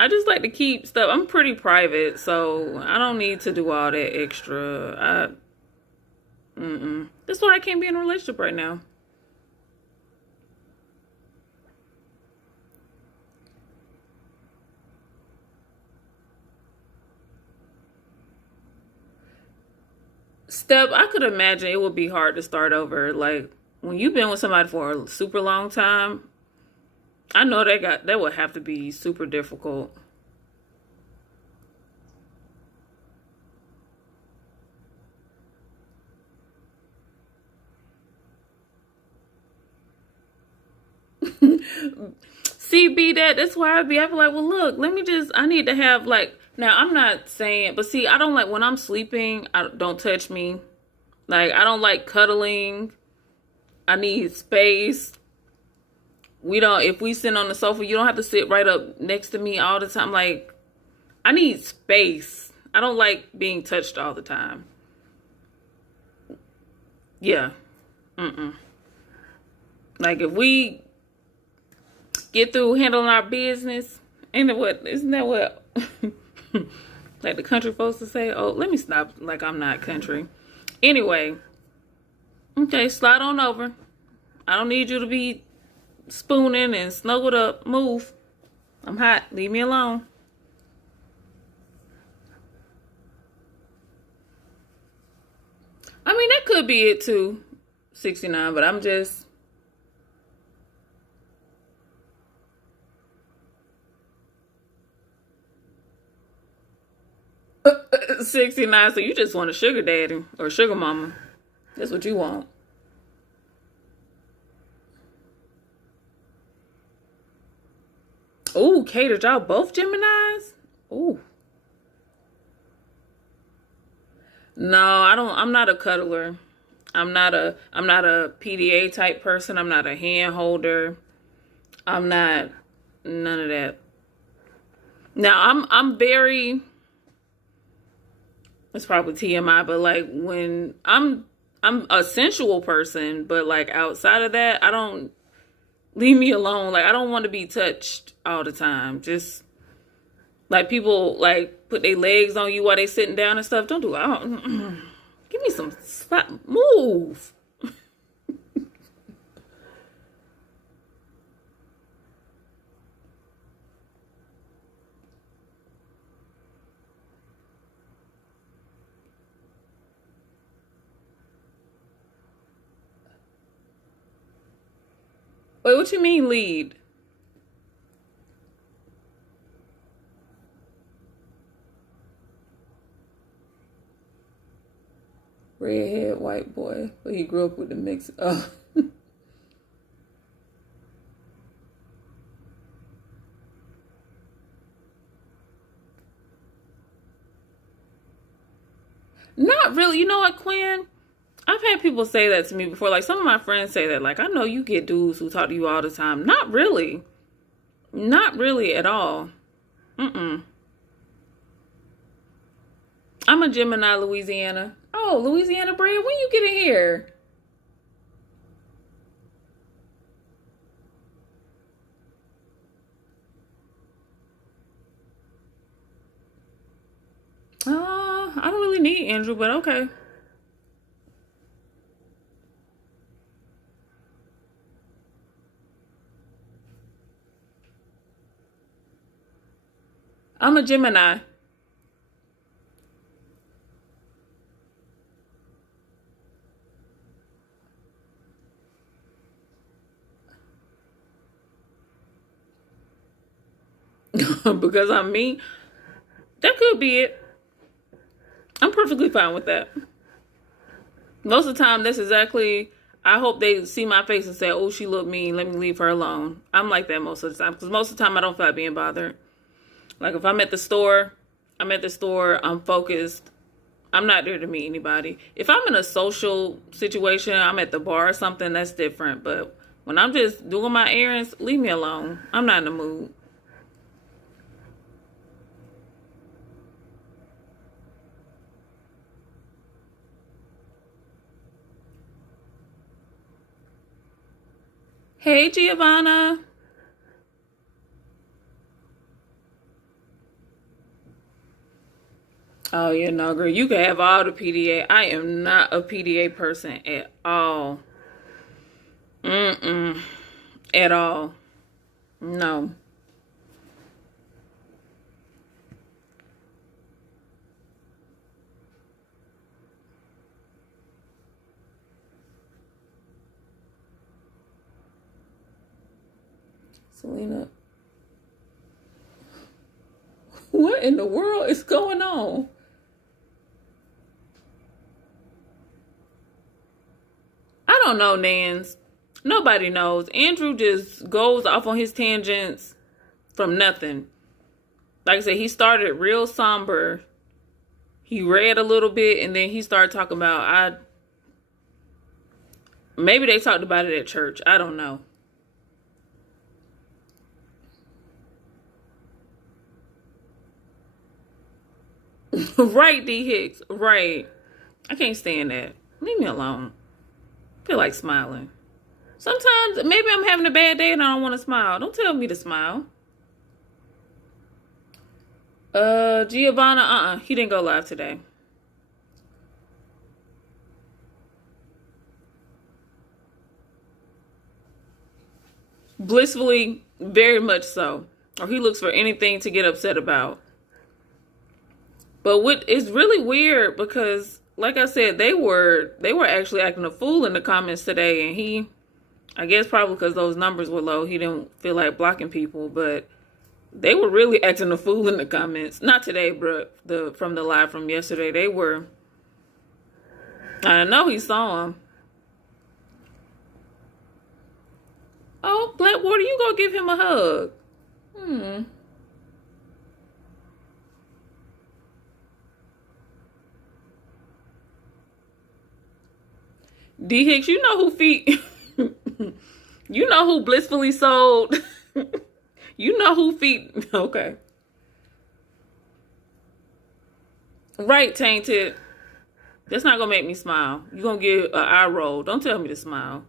I just like to keep stuff. I'm pretty private, so I don't need to do all that extra. That's why I can't be in a relationship right now. Step, I could imagine it would be hard to start over. Like, when you've been with somebody for a super long time, I know that would have to be super difficult. CB, that's why I feel like, well, look, I need to have, like, now I'm not saying, but see, I don't like when I'm sleeping, don't touch me. Like, I don't like cuddling. I need space. If we sit on the sofa, you don't have to sit right up next to me all the time. Like, I need space. I don't like being touched all the time. Yeah. Like, if we get through handling our business, isn't that what like the country folks to say? Oh, let me stop, like I'm not country. Anyway, okay, slide on over. I don't need you to be spooning and snuggled up. Move. I'm hot. Leave me alone. I mean, that could be it too. 69, but I'm just... $69, so you just want a sugar daddy or sugar mama. That's what you want. Ooh, catered. Y'all both Geminis? Ooh. No, I don't. I'm not a cuddler. I'm not a PDA type person. I'm not a hand holder. I'm not none of that. Now, I'm very... It's probably TMI, but like when I'm a sensual person, but like outside of that, I don't... Leave me alone. Like, I don't want to be touched all the time. Just like people like put their legs on you while they sitting down and stuff. Don't do it. Give me some slap. Move. Wait, what you mean lead? Redhead white boy, but he grew up with the mix. Oh. Not really. You know what, Quinn? I've had people say that to me before. Like, some of my friends say that. Like, I know you get dudes who talk to you all the time. Not really. Not really at all. I'm a Gemini, Louisiana. Oh, Louisiana bread? When you get in here? I don't really need Andrew, but okay. I'm a Gemini. Because I'm me. That could be it. I'm perfectly fine with that. Most of the time, that's exactly... I hope they see my face and say, oh, she looked mean. Let me leave her alone. I'm like that most of the time. Because most of the time, I don't feel like being bothered. Like, if I'm at the store, I'm focused. I'm not there to meet anybody. If I'm in a social situation, I'm at the bar or something, that's different. But when I'm just doing my errands, leave me alone. I'm not in the mood. Hey, Giovanna. Oh, yeah, no, girl. You can have all the PDA. I am not a PDA person at all. At all. No. Selena. What in the world is going on? I don't know, Nans. Nobody knows. Andrew just goes off on his tangents from nothing. Like I said, he started real somber. He read a little bit, and then he started talking about, maybe they talked about it at church. I don't know. Right, D. Hicks. Right. I can't stand that. Leave me alone. I feel like smiling. Sometimes, maybe I'm having a bad day and I don't want to smile. Don't tell me to smile. Giovanna, he didn't go live today. Blissfully, very much so. Or he looks for anything to get upset about. But what is really weird, because like I said, they were actually acting a fool in the comments today, and he, I guess probably because those numbers were low, he didn't feel like blocking people, but they were really acting a fool in the comments. Not today, but from the live from yesterday. They were, I know he saw him. Oh, Blackwater, you go give him a hug. D Hicks, you know who feet you know who blissfully sold. You know who feet. Okay. Right, Tainted. That's not gonna make me smile. You're gonna get an eye roll. Don't tell me to smile.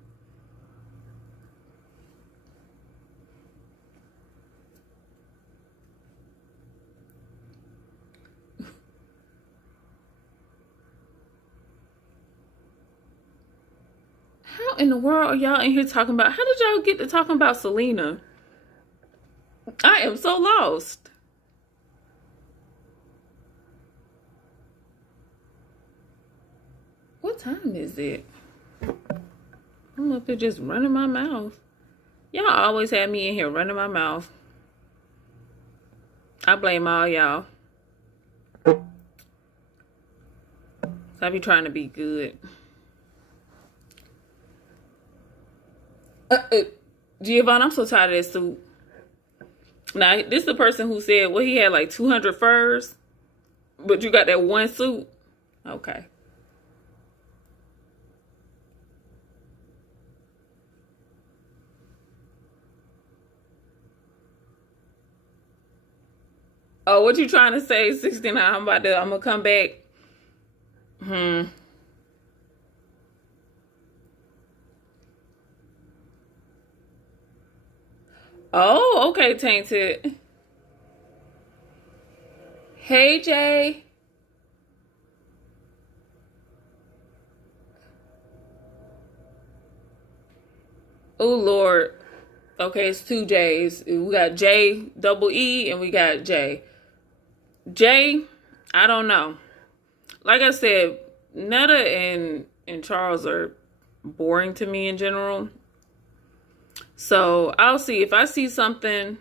How in the world are y'all in here talking about? How did y'all get to talking about Selena? I am so lost. What time is it? I'm up here just running my mouth. Y'all always have me in here running my mouth. I blame all y'all. I be trying to be good. Giovanni, I'm so tired of that suit. Now, this is the person who said, well, he had like 200 furs, but you got that one suit? Okay. Oh, what you trying to say, 69? I'm gonna come back. Oh, okay, Tainted. Hey, Jay. Oh, Lord. Okay, it's two J's. We got J double E and we got J. Jay, I don't know. Like I said, Netta and Charles are boring to me in general. So I'll see if I see something.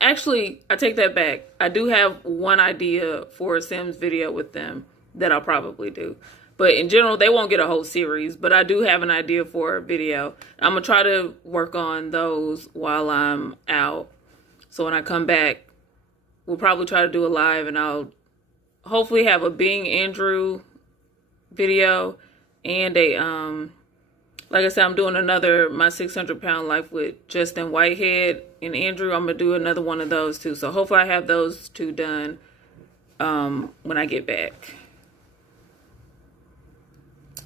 Actually, I take that back. I do have one idea for a Sims video with them that I'll probably do. But in general, they won't get a whole series. But I do have an idea for a video. I'm going to try to work on those while I'm out. So when I come back, we'll probably try to do a live. And I'll hopefully have a Being Andrew video. And a, like I said, I'm doing another My 600 Pound Life with Justin Whitehead and Andrew. I'm going to do another one of those too. So hopefully I have those two done when I get back.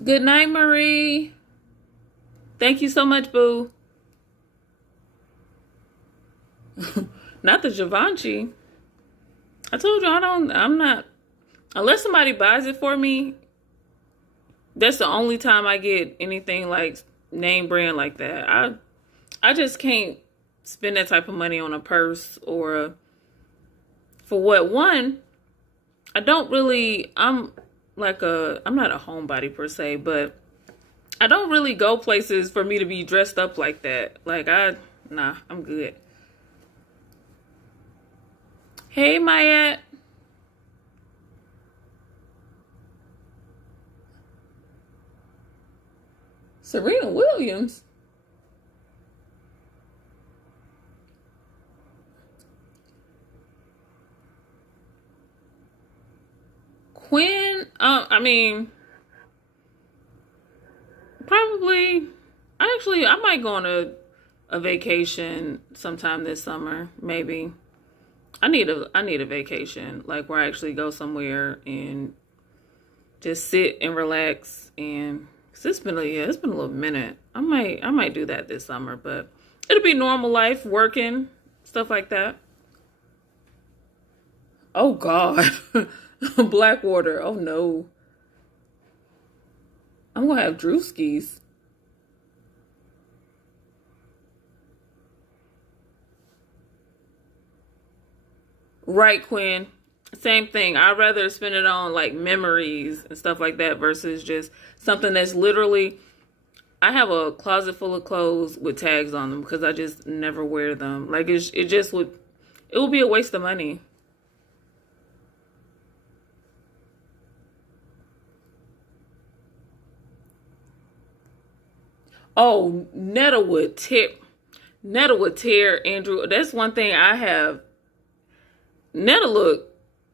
Good night, Marie. Thank you so much, boo. Not the Givenchy. I told you I'm not, unless somebody buys it for me, that's the only time I get anything like name brand like that. I just can't spend that type of money on a purse or for what? One, I don't really, I'm not a homebody per se, but I don't really go places for me to be dressed up like that. Like nah, I'm good. Hey, Mayette. Serena Williams. Quinn, I mean, probably, I might go on a vacation sometime this summer, maybe. I need a vacation, like where I actually go somewhere and just sit and relax. And cause it's been a little minute. I might do that this summer, but it'll be normal life, working, stuff like that. Oh God. Blackwater. Oh no. I'm gonna have Drewskis. Right, Quinn. Same thing. I'd rather spend it on like memories and stuff like that versus just something that's literally. I have a closet full of clothes with tags on them because I just never wear them. Like it would be a waste of money. Oh, Netta would tear Andrew. That's one thing I have. Netta look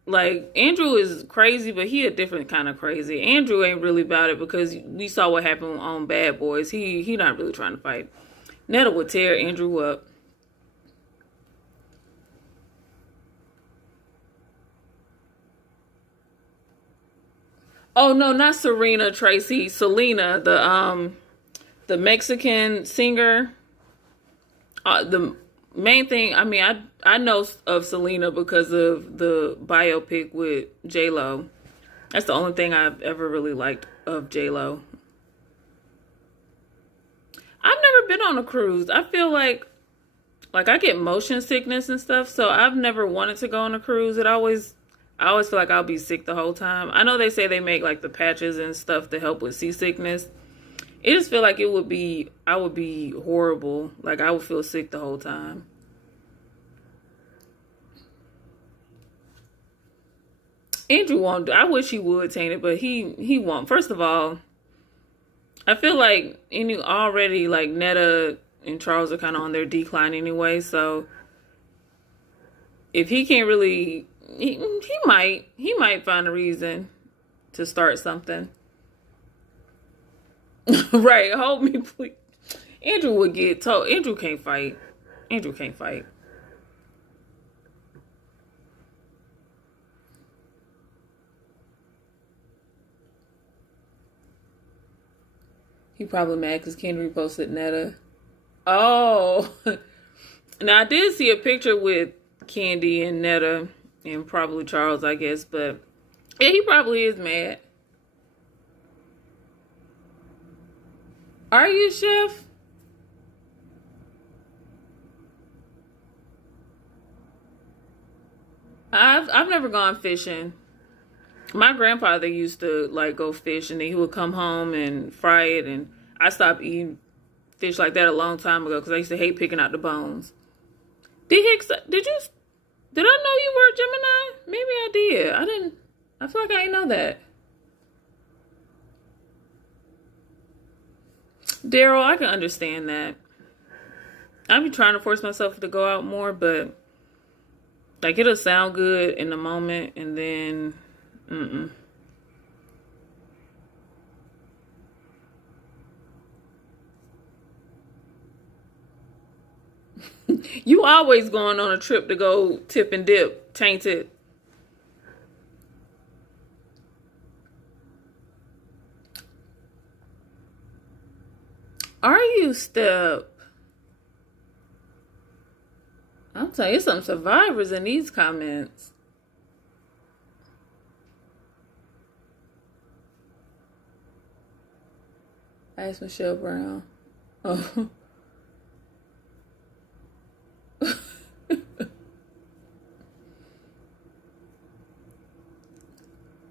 like Andrew is crazy, but he a different kind of crazy. Andrew ain't really about it because we saw what happened on Bad Boys. He not really trying to fight. Netta would tear Andrew up. Oh no, not Serena Tracy, Selena, the Mexican singer. The main thing, I mean, I know of Selena because of the biopic with J-Lo. That's the only thing I've ever really liked of J-Lo. I've never been on a cruise. I feel like I get motion sickness and stuff, so I've never wanted to go on a cruise. I always feel like I'll be sick the whole time. I know they say they make like the patches and stuff to help with seasickness. I just feel like I would be horrible. Like I would feel sick the whole time. Andrew won't. I wish he would taint it, but he won't. First of all, I feel like already like Netta and Charles are kind of on their decline anyway. So if he can't really, he might find a reason to start something. Right, hold me, please. Andrew would get told. Andrew can't fight. Andrew can't fight. He probably mad because Ken reposted Netta. Oh. Now, I did see a picture with Candy and Netta and probably Charles, I guess. But, yeah, he probably is mad. Are you, Chef? I've never gone fishing. My grandfather used to like go fish, and then he would come home and fry it. And I stopped eating fish like that a long time ago because I used to hate picking out the bones. D Hicks, did I know you were a Gemini? Maybe I did. I didn't. I feel like I didn't know that. Daryl, I can understand that. I be trying to force myself to go out more, but like it'll sound good in the moment, and then, You always going on a trip to go tip and dip, tainted. Are you, Step? I'm telling you, some survivors in these comments. Ask Michelle Brown. Oh.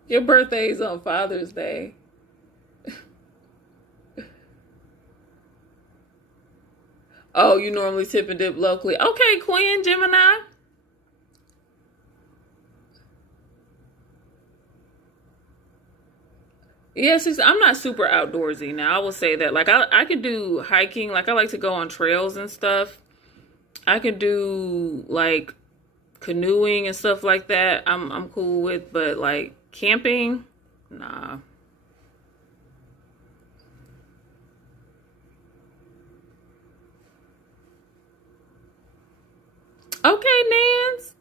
Your birthday's on Father's Day. Oh, you normally tip and dip locally. Okay, Queen, Gemini. Yes, I'm not super outdoorsy now. I will say that. Like I can do hiking. Like I like to go on trails and stuff. I can do like canoeing and stuff like that. I'm cool with, but like camping, nah. Okay, Nance.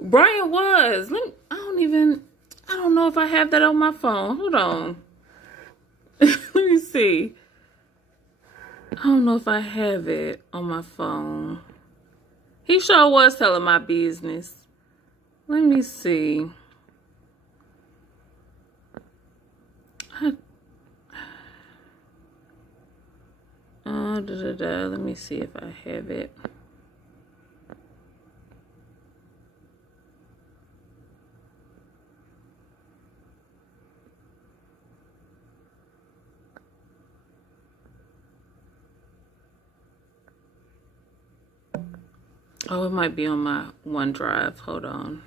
Brian was. I don't know if I have that on my phone. Hold on. Let me see. I don't know if I have it on my phone. He sure was telling my business. Let me see. Let me see if I have it. Oh, it might be on my OneDrive. Hold on.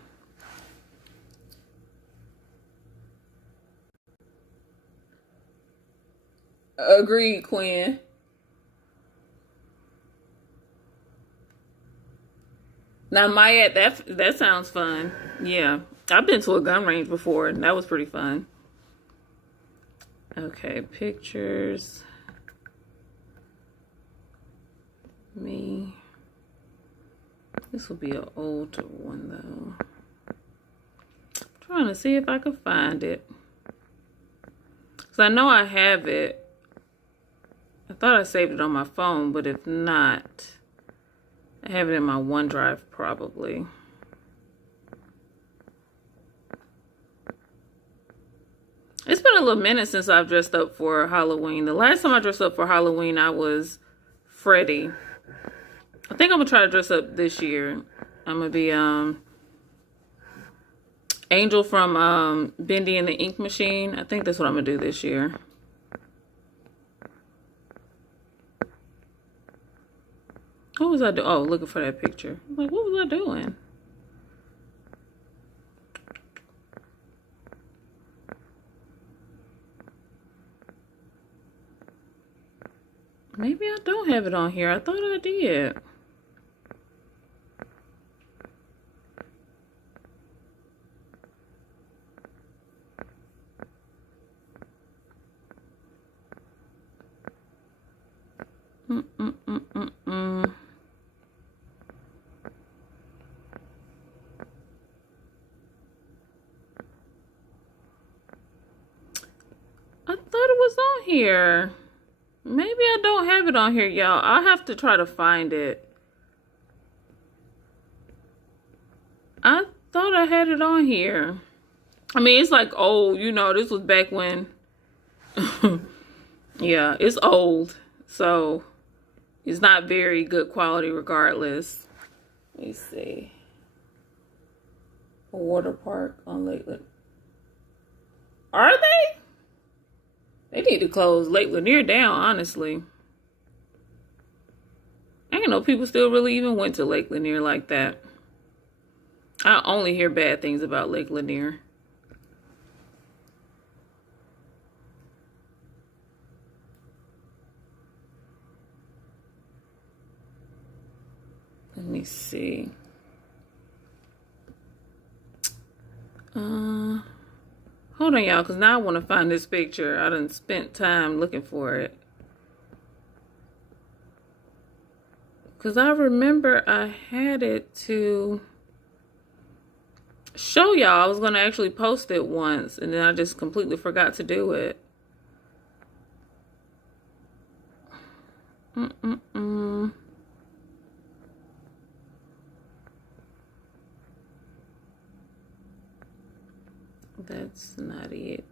Agreed, Quinn. Now, Maya, that sounds fun. Yeah, I've been to a gun range before, and that was pretty fun. Okay, pictures. Me. This will be an older one, though. I'm trying to see if I can find it. Because I know I have it. I thought I saved it on my phone, but if not, I have it in my OneDrive probably. It's been a little minute since I've dressed up for Halloween. The last time I dressed up for Halloween, I was Freddy. I think I'm going to try to dress up this year. I'm going to be Angel from Bendy and the Ink Machine. I think that's what I'm going to do this year. What was I doing? Oh, looking for that picture. I'm like, what was I doing? Maybe I don't have it on here. I thought I did. I thought it was on here. Maybe I don't have it on here, y'all. I'll have to try to find it. I thought I had it on here. I mean, it's like old. You know, this was back when... Yeah, it's old. So, it's not very good quality regardless. Let me see. A water park on Lakeland. Are they? They need to close Lake Lanier down, honestly. I didn't know people still really even went to Lake Lanier like that. I only hear bad things about Lake Lanier. Let me see. Hold on, y'all, because now I want to find this picture. I done spent time looking for it. Because I remember I had it to show y'all. I was going to actually post it once, and then I just completely forgot to do it. That's not it.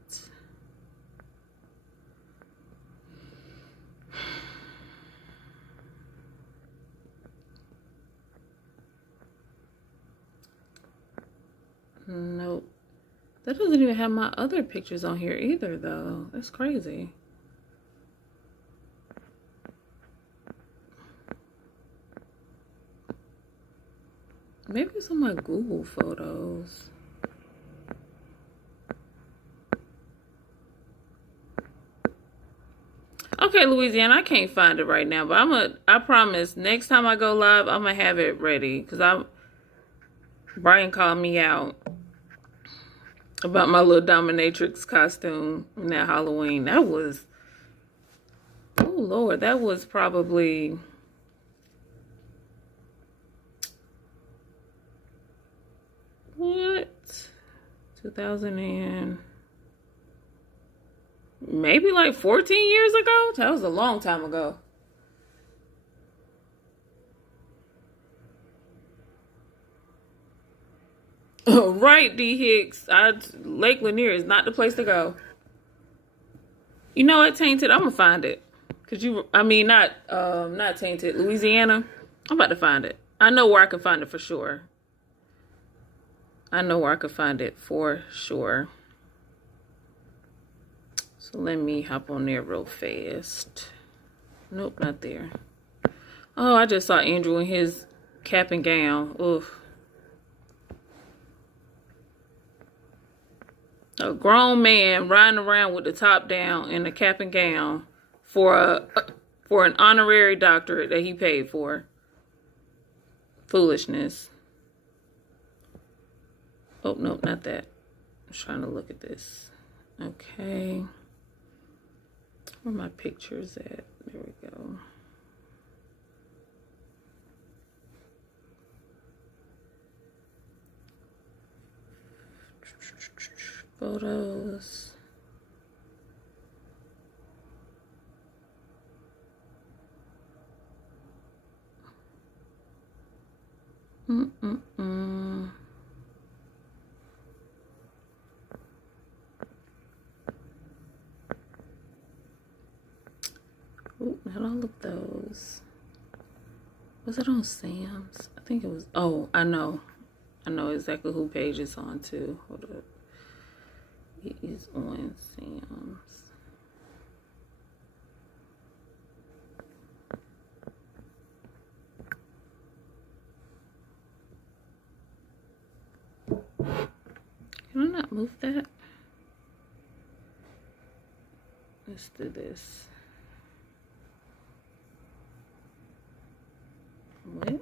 Nope. That doesn't even have my other pictures on here either, though. That's crazy. Maybe it's on my Google photos. Okay, Louisiana, I can't find it right now, but I promise next time I go live, I'm gonna have it ready. Cause Brian called me out about my little dominatrix costume in that Halloween. That was, oh Lord, that was probably, what? 2000 and... maybe like 14 years ago? That was a long time ago. Right, D. Hicks. Lake Lanier is not the place to go. You know what, Tainted? I'm gonna find it. Not Tainted. Louisiana. I'm about to find it. I know where I can find it for sure. So let me hop on there real fast. Nope, not there. Oh, I just saw Andrew in his cap and gown. Oof. A grown man riding around with the top down in a cap and gown for an honorary doctorate that he paid for. Foolishness. Oh, no, not that. I'm trying to look at this. Okay. Where are my pictures at? There we go. Photos. Ooh, not all of those. Was it on Sam's? I think it was. Oh, I know. I know exactly who page it's on too. Hold up. It is on Sam's. Can I not move that? Let's do this. What?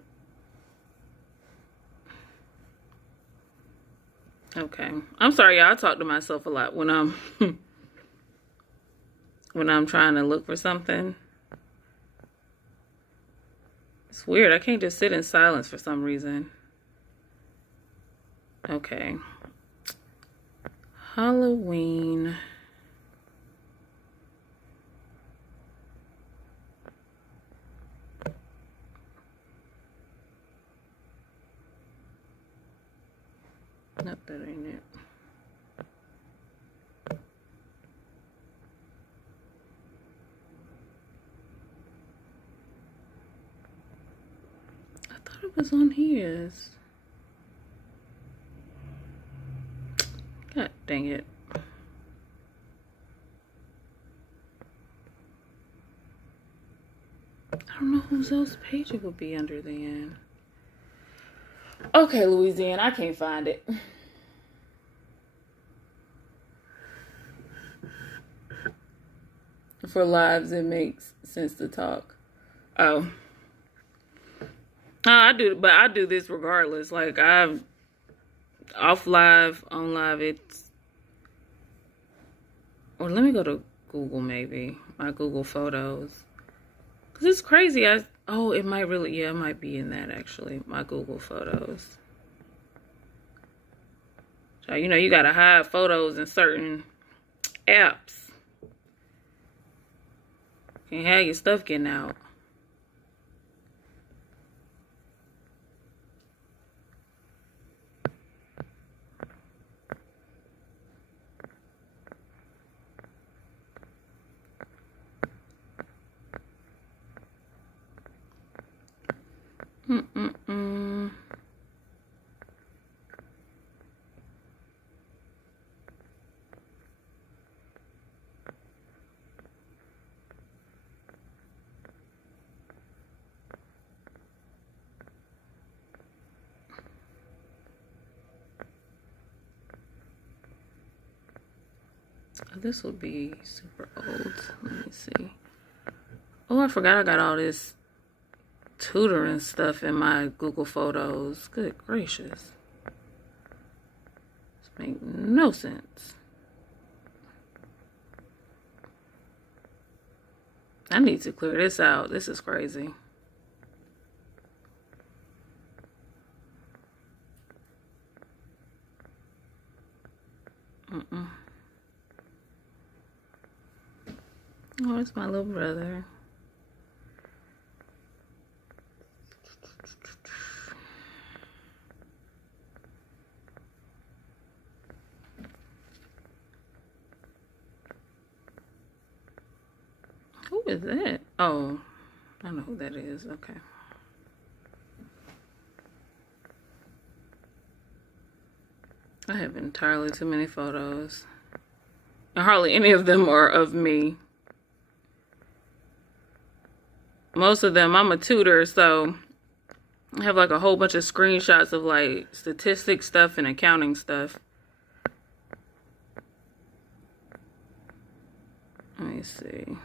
Okay. I'm sorry, y'all. I talk to myself a lot when I'm when I'm trying to look for something. It's weird. I can't just sit in silence for some reason. Okay. Halloween. Nope, that ain't it. I thought it was on his. God dang it. I don't know whose else page it would be under then. Okay, Louisiana, I can't find it. For lives, it makes sense to talk. Oh. I do, but I do this regardless. Like, I've off live, on live, it's... Or let me go to Google, maybe. My Google Photos. Because it's crazy. Oh, it might really... Yeah, it might be in that, actually. My Google Photos. So, you know, you got to hide photos in certain apps. Can't have your stuff getting out. This will be super old. Let me see. Oh, I forgot I got all this tutoring stuff in my Google Photos. Good gracious. This makes no sense. I need to clear this out. This is crazy. Oh, it's my little brother. Who is that? Oh, I know who that is. Okay. I have entirely too many photos. And hardly any of them are of me. Most of them, I'm a tutor, so I have like a whole bunch of screenshots of like statistics stuff and accounting stuff. Let me see.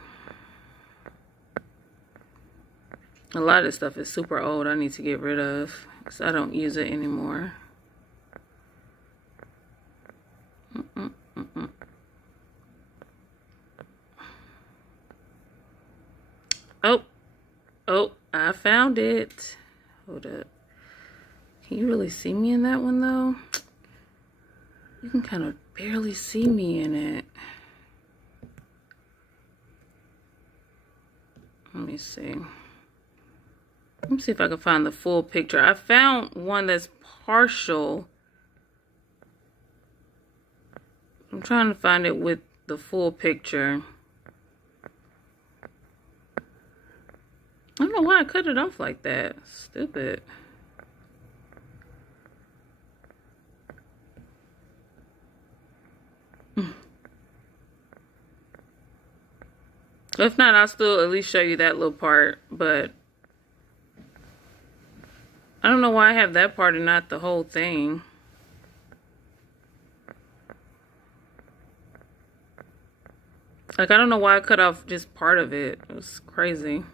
A lot of this stuff is super old. I need to get rid of because I don't use it anymore. Oh, I found it. Hold up. Can you really see me in that one though? You can kind of barely see me in it. Let me see. Let me see if I can find the full picture. I found one that's partial. I'm trying to find it with the full picture. I don't know why I cut it off like that. Stupid. If not, I'll still at least show you that little part, but I don't know why I have that part and not the whole thing. Like, I don't know why I cut off just part of it. It was crazy.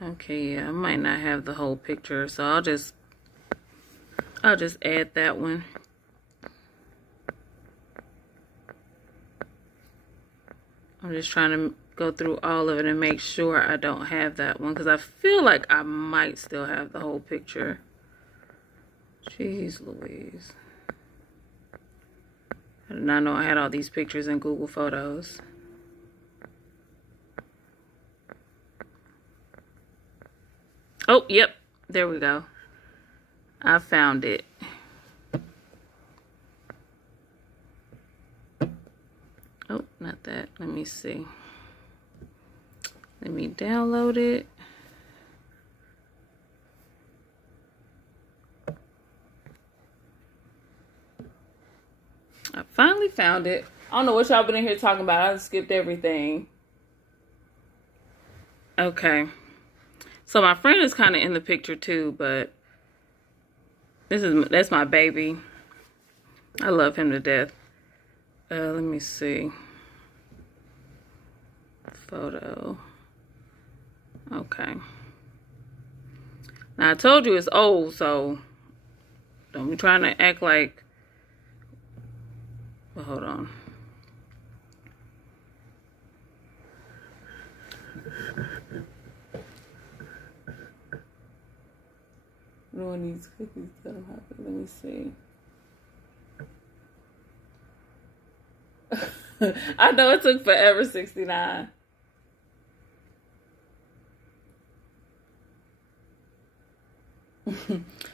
Okay, yeah, I might not have the whole picture, so I'll just add that one. I'm just trying to go through all of it and make sure I don't have that one, because I feel like I might still have the whole picture. Jeez Louise. I did not know I had all these pictures in Google Photos. Oh, yep. There we go. I found it. Oh, not that. Let me see. Let me download it. I finally found it. I don't know what y'all been in here talking about. I just skipped everything. Okay. So my friend is kind of in the picture too, but that's my baby. I love him to death. Let me see. Photo. Okay. Now I told you it's old, so don't be trying to act like. Well, hold on. Ruin these cookies that don't happen. Let me see. I know it took forever, 69.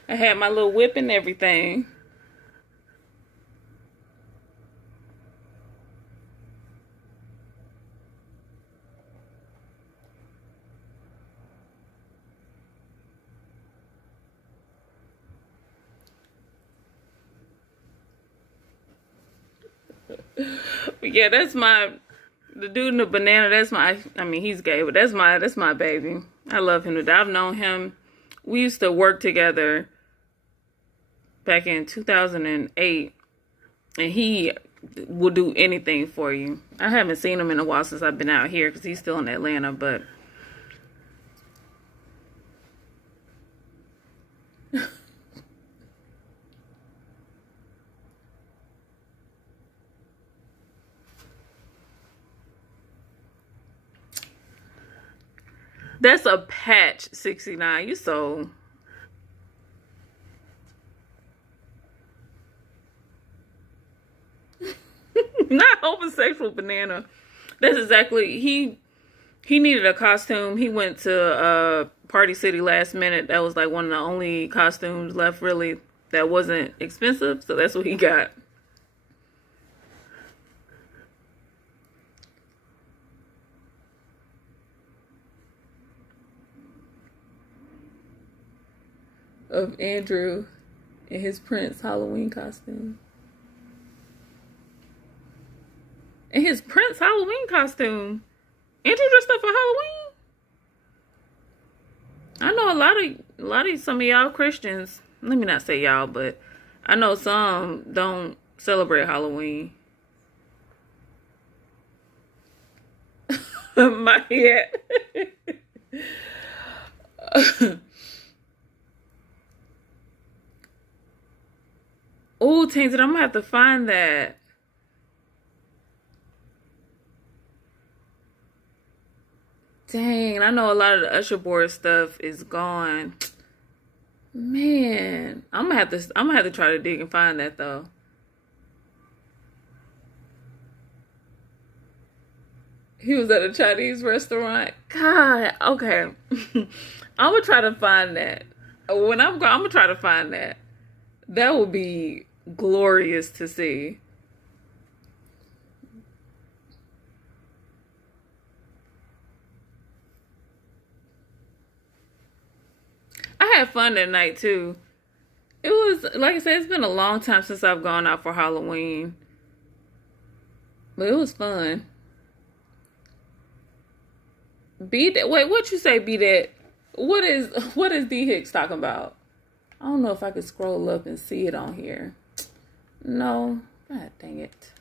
I had my little whip and everything. Yeah, that's the dude in the banana. That's I mean, he's gay, but that's my baby. I love him to death. I've known him. We used to work together back in 2008, and he will do anything for you. I haven't seen him in a while since I've been out here because he's still in Atlanta, but that's a patch, 69. You so. Not homosexual banana. That's exactly, he needed a costume. He went to Party City last minute. That was like one of the only costumes left really that wasn't expensive. So that's what he got. Of Andrew in his Prince Halloween costume. In his Prince Halloween costume. Andrew dressed up for Halloween? I know a lot of some of y'all Christians, let me not say y'all, but I know some don't celebrate Halloween. My head. Oh, Tainted, I'm gonna have to find that. Dang, I know a lot of the Usher board stuff is gone. Man, I'm gonna have to try to dig and find that though. He was at a Chinese restaurant. God, okay. I'm gonna try to find that. When I'm gonna try to find that. That would be glorious to see. I had fun that night too. It was, like I said, it's been a long time since I've gone out for Halloween. But it was fun. Wait, what you say, be that? What is D Hicks talking about? I don't know if I could scroll up and see it on here. No. God dang it.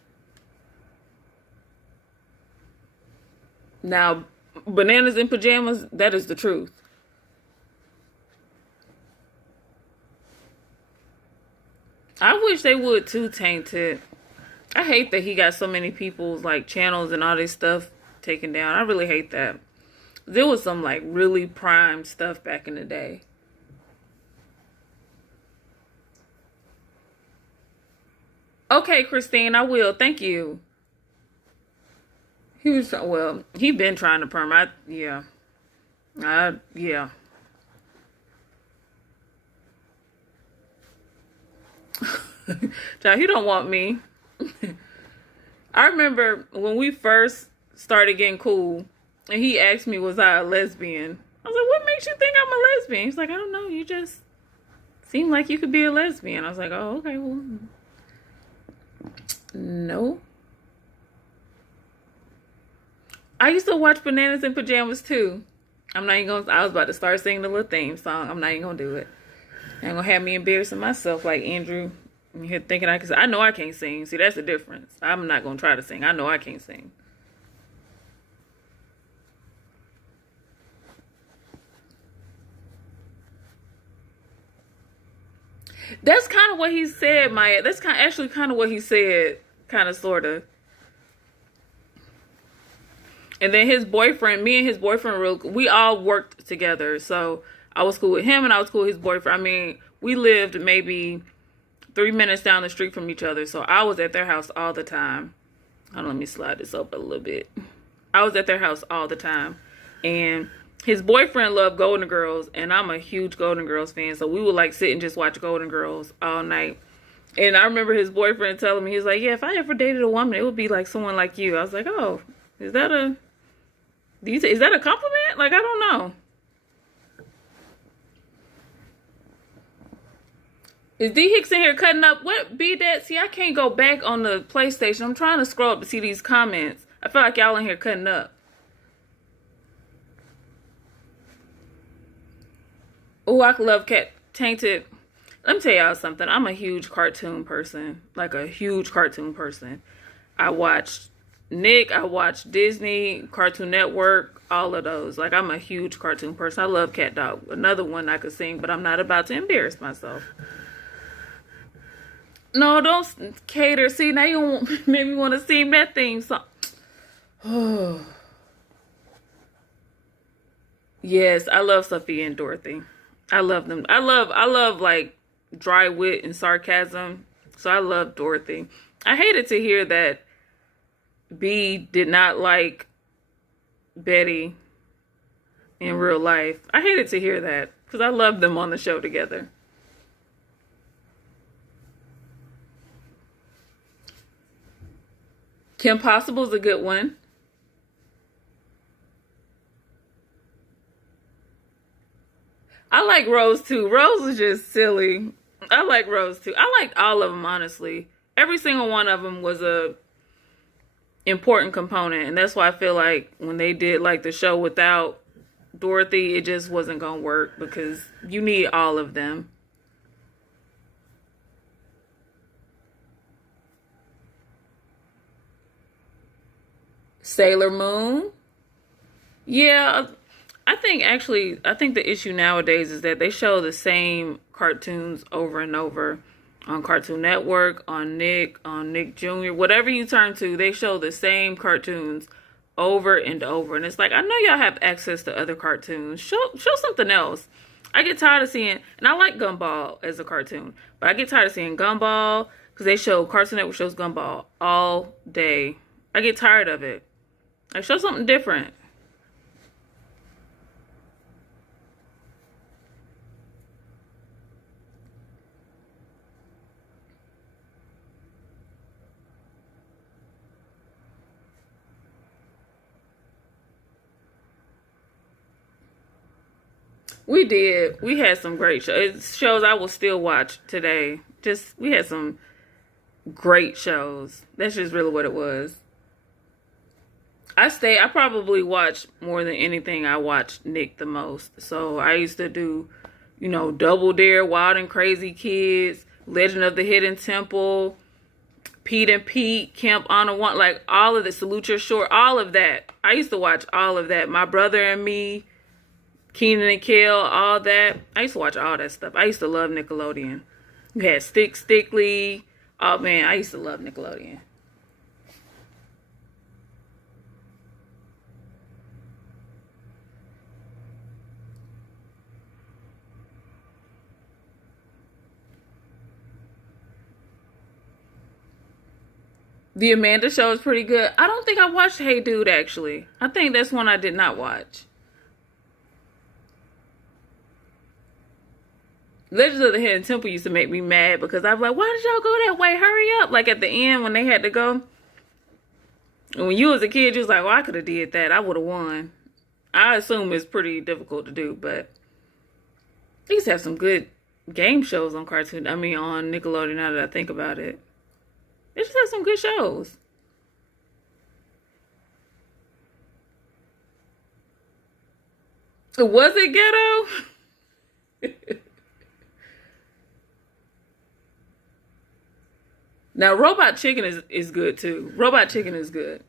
Now, bananas in pajamas, that is the truth. I wish they would too, Tainted. I hate that he got so many people's like channels and all this stuff taken down. I really hate that. There was some like really prime stuff back in the day. Okay, Christine, I will. Thank you. He was, well, he been trying to perm. Yeah. Child, he don't want me. I remember when we first started getting cool, and he asked me, was I a lesbian? I was like, what makes you think I'm a lesbian? He's like, I don't know. You just seem like you could be a lesbian. I was like, oh, okay, well. No. I used to watch Bananas in Pajamas too. I'm not even gonna, I was about to start singing the little theme song. I'm not even gonna do it. I ain't gonna have me embarrassing myself like Andrew. I'm here thinking I know I can't sing. See, that's the difference. I'm not gonna try to sing. I know I can't sing. That's kind of what he said, Maya. That's actually kind of what he said, kind of, sort of. And then his boyfriend, me and his boyfriend, we all worked together. So I was cool with him and I was cool with his boyfriend. I mean, we lived maybe 3 minutes down the street from each other. So I was at their house all the time. Let me slide this up a little bit. I was at their house all the time. And his boyfriend loved Golden Girls, and I'm a huge Golden Girls fan, so we would like sit and just watch Golden Girls all night. And I remember his boyfriend telling me, he was like, yeah, if I ever dated a woman, it would be like someone like you. I was like, oh, is that a compliment? Like, I don't know. Is D Hicks in here cutting up? What be that? See, I can't go back on the PlayStation. I'm trying to scroll up to see these comments. I feel like y'all in here cutting up. Oh, I love Cat Tainted. Let me tell y'all something. I'm a huge cartoon person. Like a huge cartoon person. I watched Nick. I watched Disney, Cartoon Network, all of those. Like, I'm a huge cartoon person. I love Cat Dog. Another one I could sing, but I'm not about to embarrass myself. No, don't cater. See, now you made me want to sing that theme song. Oh. Yes, I love Sophia and Dorothy. I love them. I love like dry wit and sarcasm. So I love Dorothy. I hated to hear that B did not like Betty in real life. I hated to hear that because I loved them on the show together. Kim Possible's a good one. I like Rose too. Rose is just silly. I like Rose too. I liked all of them, honestly. Every single one of them was a important component, and that's why I feel like when they did like the show without Dorothy, it just wasn't gonna work because you need all of them. Sailor Moon. Yeah, I think the issue nowadays is that they show the same cartoons over and over on Cartoon Network, on Nick Jr., whatever you turn to, they show the same cartoons over and over. And it's like, I know y'all have access to other cartoons. Show something else. I get tired of seeing, and I like Gumball as a cartoon, but I get tired of seeing Gumball because Cartoon Network shows Gumball all day. I get tired of it. Like, show something different. We did. We had some great shows. It shows I will still watch today. We had some great shows. That's just really what it was. I probably watched more than anything. I watched Nick the most. So I used to do, Double Dare, Wild and Crazy Kids, Legend of the Hidden Temple, Pete and Pete, Camp Honor One, like all of the Salute Your Shore, all of that. I used to watch all of that. My Brother and Me, Keenan and Kel, all that. I used to watch all that stuff. I used to love Nickelodeon. You had Stickly. Oh man, I used to love Nickelodeon. The Amanda Show is pretty good. I don't think I watched Hey Dude, actually. I think that's one I did not watch. Legends of the Hidden Temple used to make me mad because I was like, why did y'all go that way? Hurry up. Like at the end when they had to go. And when you was a kid, you was like, well, I could have did that. I would have won. I assume it's pretty difficult to do, but they used to have some good game shows on on Nickelodeon now that I think about it. They just have some good shows. Was it ghetto? Now, Robot Chicken is good too. Robot Chicken is good.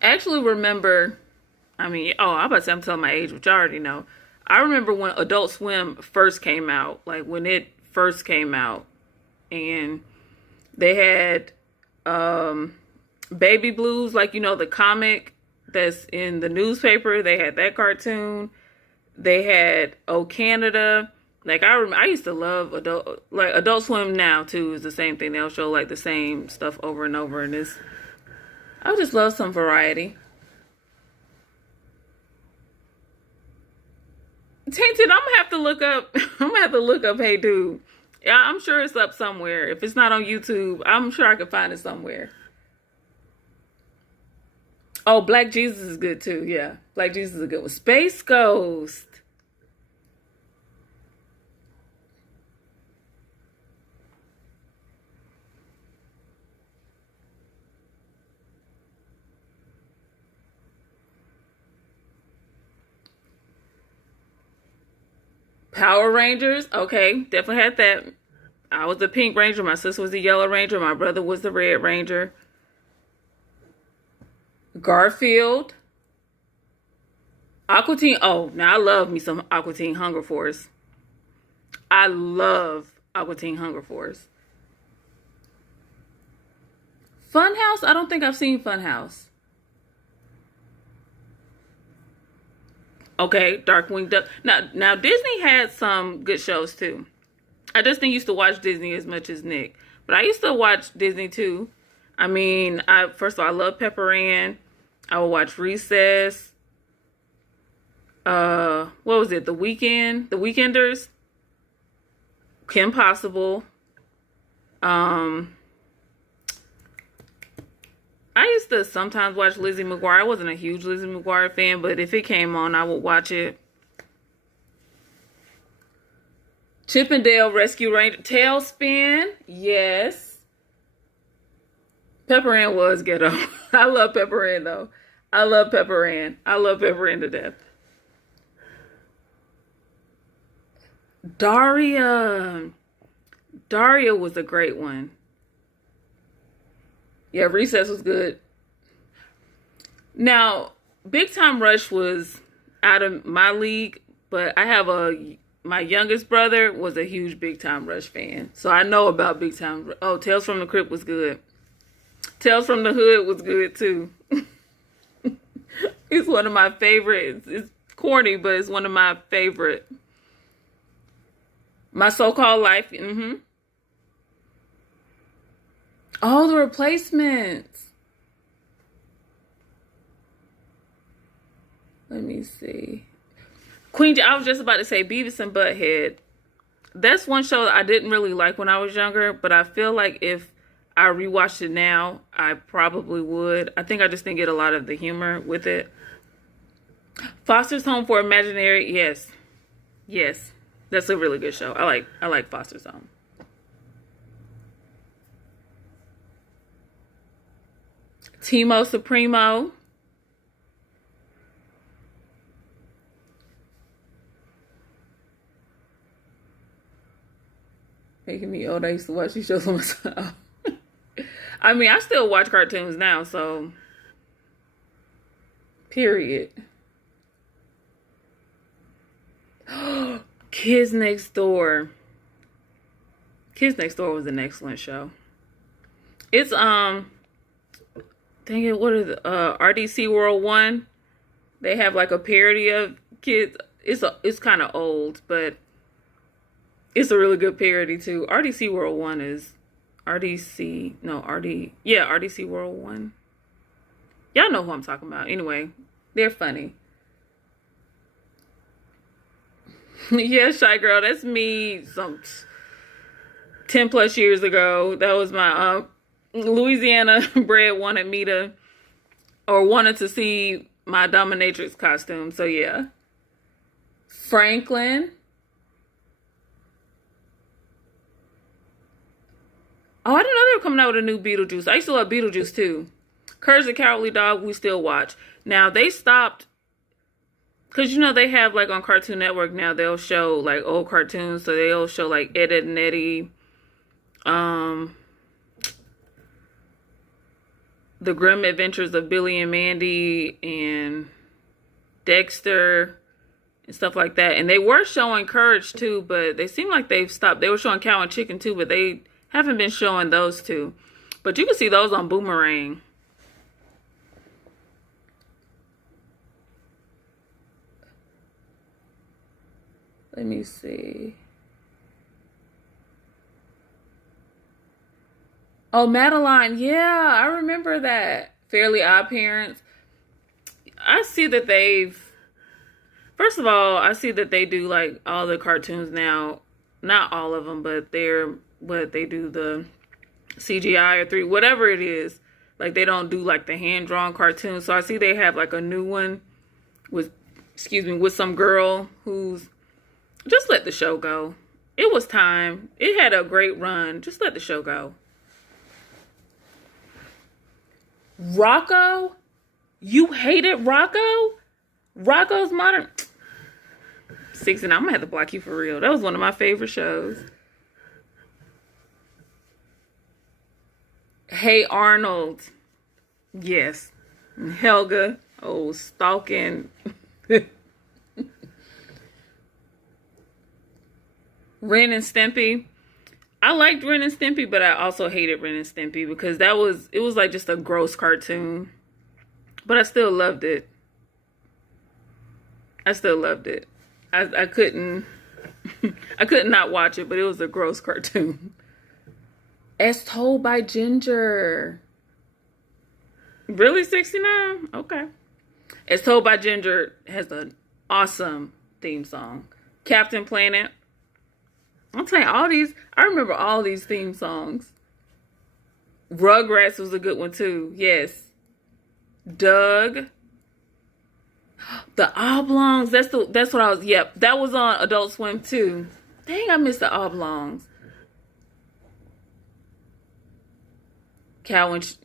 I actually remember, I'm about to say I'm telling my age, which I already know. I remember when Adult Swim first came out, like when it first came out, and they had Baby Blues, like the comic that's in the newspaper. They had that cartoon. They had Oh Canada. Like I used to love Adult Swim now too is the same thing. They'll show like the same stuff over and over, and I just love some variety. Tainted, I'm gonna have to look up Hey Dude. Yeah, I'm sure it's up somewhere. If it's not on YouTube, I'm sure I can find it somewhere. Oh, Black Jesus is good too. Yeah, Black Jesus is a good one. Space Ghost. Power Rangers, okay, definitely had that. I was the Pink Ranger, my sister was the Yellow Ranger, my brother was the Red Ranger. Garfield. Aqua Teen, oh, now I love me some Aqua Teen Hunger Force. I love Aqua Teen Hunger Force. Funhouse, I don't think I've seen Funhouse. Okay, Darkwing Duck. Now Disney had some good shows too. I just didn't used to watch Disney as much as Nick, but I used to watch Disney too. I mean, first of all, I love Pepper Ann. I will watch Recess. What was it? The Weekenders. Kim Possible. I used to sometimes watch Lizzie McGuire. I wasn't a huge Lizzie McGuire fan, but if it came on, I would watch it. Chip and Dale Rescue Ranger. Tailspin. Yes. Pepper Ann was ghetto. I love Pepper Ann, though. I love Pepper Ann. I love Pepper Ann to death. Daria. Daria was a great one. Yeah, Recess was good. Now, Big Time Rush was out of my league, but I have my youngest brother was a huge Big Time Rush fan. So I know about Big Time. Oh, Tales from the Crypt was good. Tales from the Hood was good too. It's one of my favorites. It's corny, but it's one of my favorite. My So-Called Life. Oh, The Replacements. Let me see. I was just about to say Beavis and Butthead. That's one show that I didn't really like when I was younger, but I feel like if I rewatched it now, I probably would. I think I just didn't get a lot of the humor with it. Foster's Home for Imaginary. Yes. Yes. That's a really good show. I like Foster's Home. Timo Supremo. Making me old. I used to watch these shows on myself. I mean, I still watch cartoons now, so. Period. Kids Next Door. Kids Next Door was an excellent show. It's dang it, what is RDC World 1? They have like a parody of kids. It's kind of old, but it's a really good parody too. RDC World 1 is RDC World 1. Y'all know who I'm talking about. Anyway, they're funny. Yeah, Shy Girl, that's me some 10 plus years ago. That was my Louisiana bred wanted to see my dominatrix costume. So yeah. Franklin. Oh, I didn't know they were coming out with a new Beetlejuice. I used to love Beetlejuice too. Courage the Cowardly Dog, we still watch. Now they stopped, because you know they have like on Cartoon Network now, they'll show like old cartoons. So they'll show like Ed, Edd and Eddy, The Grim Adventures of Billy and Mandy, and Dexter, and stuff like that. And they were showing Courage too, but they seem like they've stopped. They were showing Cow and Chicken too, but they haven't been showing those two. But you can see those on Boomerang. Let me see. Oh, Madeline. Yeah, I remember that. Fairly Odd Parents. I see that first of all, I see that they do like all the cartoons now. Not all of them, but they do the CGI or 3, whatever it is. Like they don't do like the hand-drawn cartoons. So I see they have like a new one with some girl who's just let the show go. It was time. It had a great run. Just let the show go. Rocco? You hated Rocco? Rocco's Modern... 16, I'm gonna have to block you for real. That was one of my favorite shows. Hey Arnold. Yes. Helga. Oh, stalking. Ren and Stimpy. I liked Ren and Stimpy, but I also hated Ren and Stimpy because it was like just a gross cartoon. But I still loved it. I couldn't I could not watch it, but it was a gross cartoon. As Told by Ginger. Really, 69? Okay. As Told by Ginger has an awesome theme song. Captain Planet. I'm telling you, all these, I remember all these theme songs. Rugrats was a good one too. Yes. Doug. The Oblongs. That's what I was. Yep, that was on Adult Swim too. Dang, I missed the Oblongs. Cow and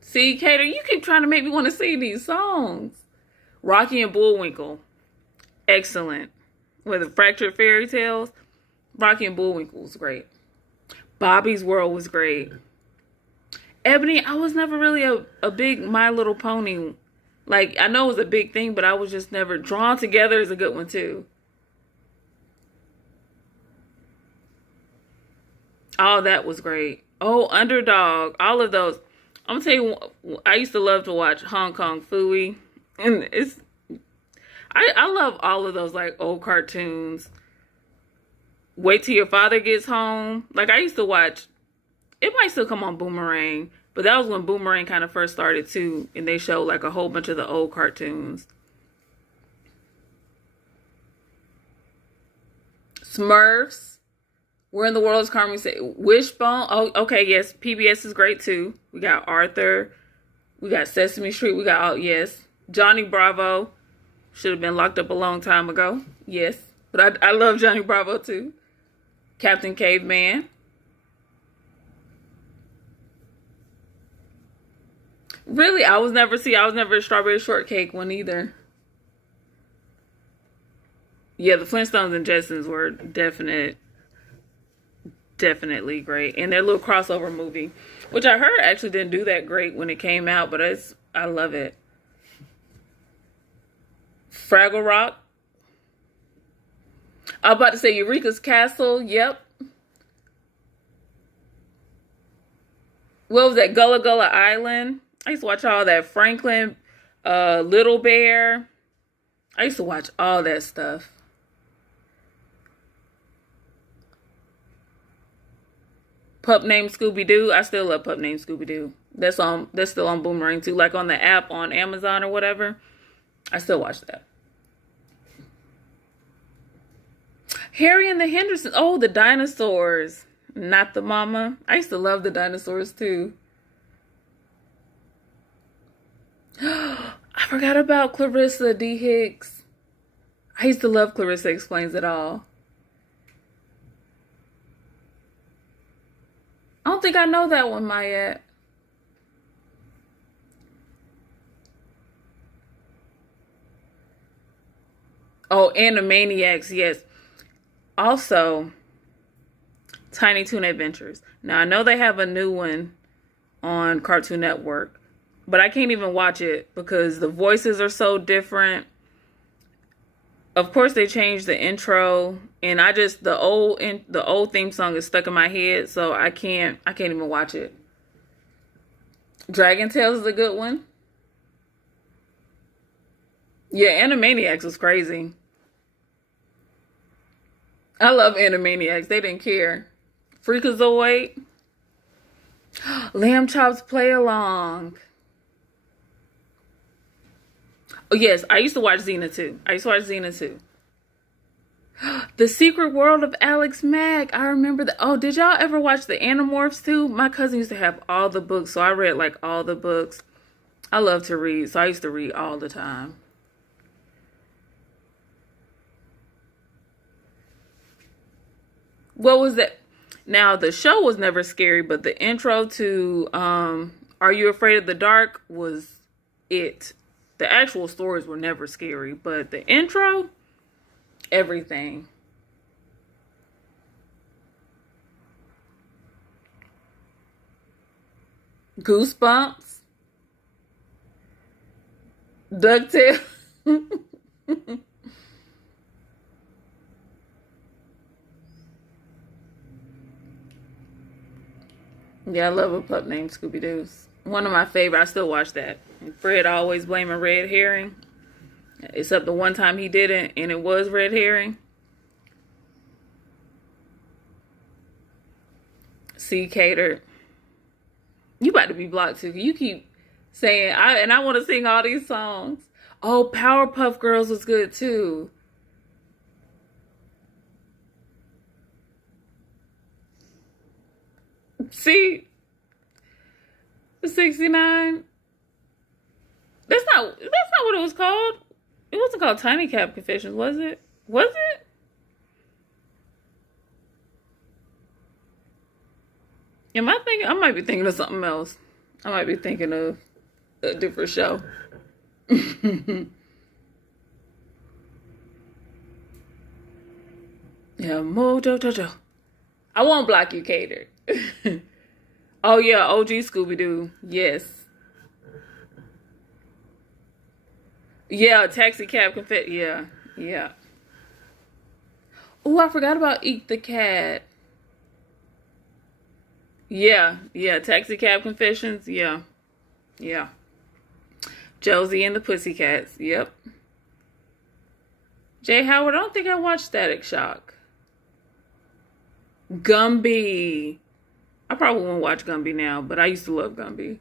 see, Cater, you keep trying to make me want to sing these songs. Rocky and Bullwinkle, excellent. With the Fractured Fairy Tales, Rocky and Bullwinkle was great. Bobby's World was great. Ebony, I was never really a big My Little Pony. Like, I know it was a big thing, but I was just never. Drawn Together is a good one too. All that was great. Oh, Underdog. All of those. I'm gonna tell you, I used to love to watch Hong Kong Phooey. And I love all of those, like, old cartoons. Wait Till Your Father Gets Home. Like, I used to watch, it might still come on Boomerang, but that was when Boomerang kind of first started too, and they showed like a whole bunch of the old cartoons. Smurfs. Where in the World is Carmen? Say Wishbone. Oh, okay, yes. PBS is great too. We got Arthur. We got Sesame Street. We got, oh, yes. Johnny Bravo. Should have been locked up a long time ago. Yes. But I love Johnny Bravo too. Captain Caveman. Really, I was never a Strawberry Shortcake one either. Yeah, the Flintstones and Jetsons were definitely great. And their little crossover movie, which I heard actually didn't do that great when it came out, but I love it. Fraggle Rock. I was about to say Eureka's Castle. Yep. What was that? Gullah Gullah Island. I used to watch all that. Franklin, Little Bear. I used to watch all that stuff. Pup Named Scooby-Doo. I still love Pup Named Scooby-Doo. That's still on Boomerang too. Like on the app on Amazon or whatever. I still watch that. Harry and the Hendersons. Oh, the dinosaurs. Not the mama. I used to love the dinosaurs too. I forgot about Clarissa D. Hicks. I used to love Clarissa Explains It All. I don't think I know that one, Mayette. Oh, Animaniacs, yes. Also, Tiny Toon Adventures. Now, I know they have a new one on Cartoon Network, but I can't even watch it because the voices are so different. Of course, they changed the intro, and the old theme song is stuck in my head, so I can't even watch it. Dragon Tales is a good one. Yeah, Animaniacs was crazy. I love Animaniacs. They didn't care. Freakazoid. Lamb Chops Play Along. Oh, yes. I used to watch Xena too. The Secret World of Alex Mack. I remember that. Oh, did y'all ever watch the Animorphs too? My cousin used to have all the books, so I read like all the books. I love to read, so I used to read all the time. What was that? Now, the show was never scary, but the intro to Are You Afraid of the Dark was it. The actual stories were never scary, but the intro, everything. Goosebumps. DuckTales. Yeah, I love A Pup Named Scooby-Doo's. One of my favorite. I still watch that. Fred always blaming Red Herring. Except the one time he didn't, and it was Red Herring. C. Cater. You about to be blocked too. You keep saying, I want to sing all these songs. Oh, Powerpuff Girls was good too. See, 69. That's not what it was called. It wasn't called Tiny Cap Confessions, was it? Was it? Am I thinking? I might be thinking of something else. I might be thinking of a different show. Yeah, Mojo Jojo. I won't block you, Cater. Oh yeah, OG Scooby Doo. Yes. Yeah, Taxi Cab Confess. Yeah, yeah. Oh, I forgot about Eat the Cat. Yeah, yeah. Taxi Cab Confessions. Yeah, yeah. Josie and the Pussycats. Yep. Jay Howard. I don't think I watched Static Shock. Gumby. I probably won't watch Gumby now, but I used to love Gumby.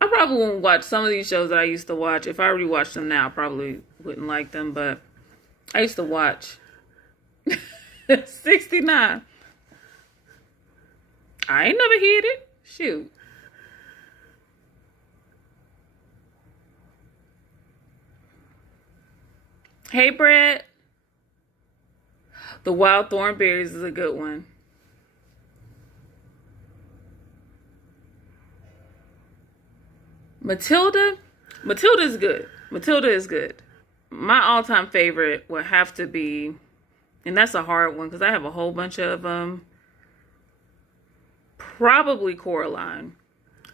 I probably won't watch some of these shows that I used to watch. If I already watched them now, I probably wouldn't like them, but I used to watch. 69. I ain't never hit it. Shoot. Hey, Brett. The Wild Thornberries is a good one. Matilda is good. Matilda is good. My all-time favorite would have to be, and that's a hard one because I have a whole bunch of them, probably Coraline.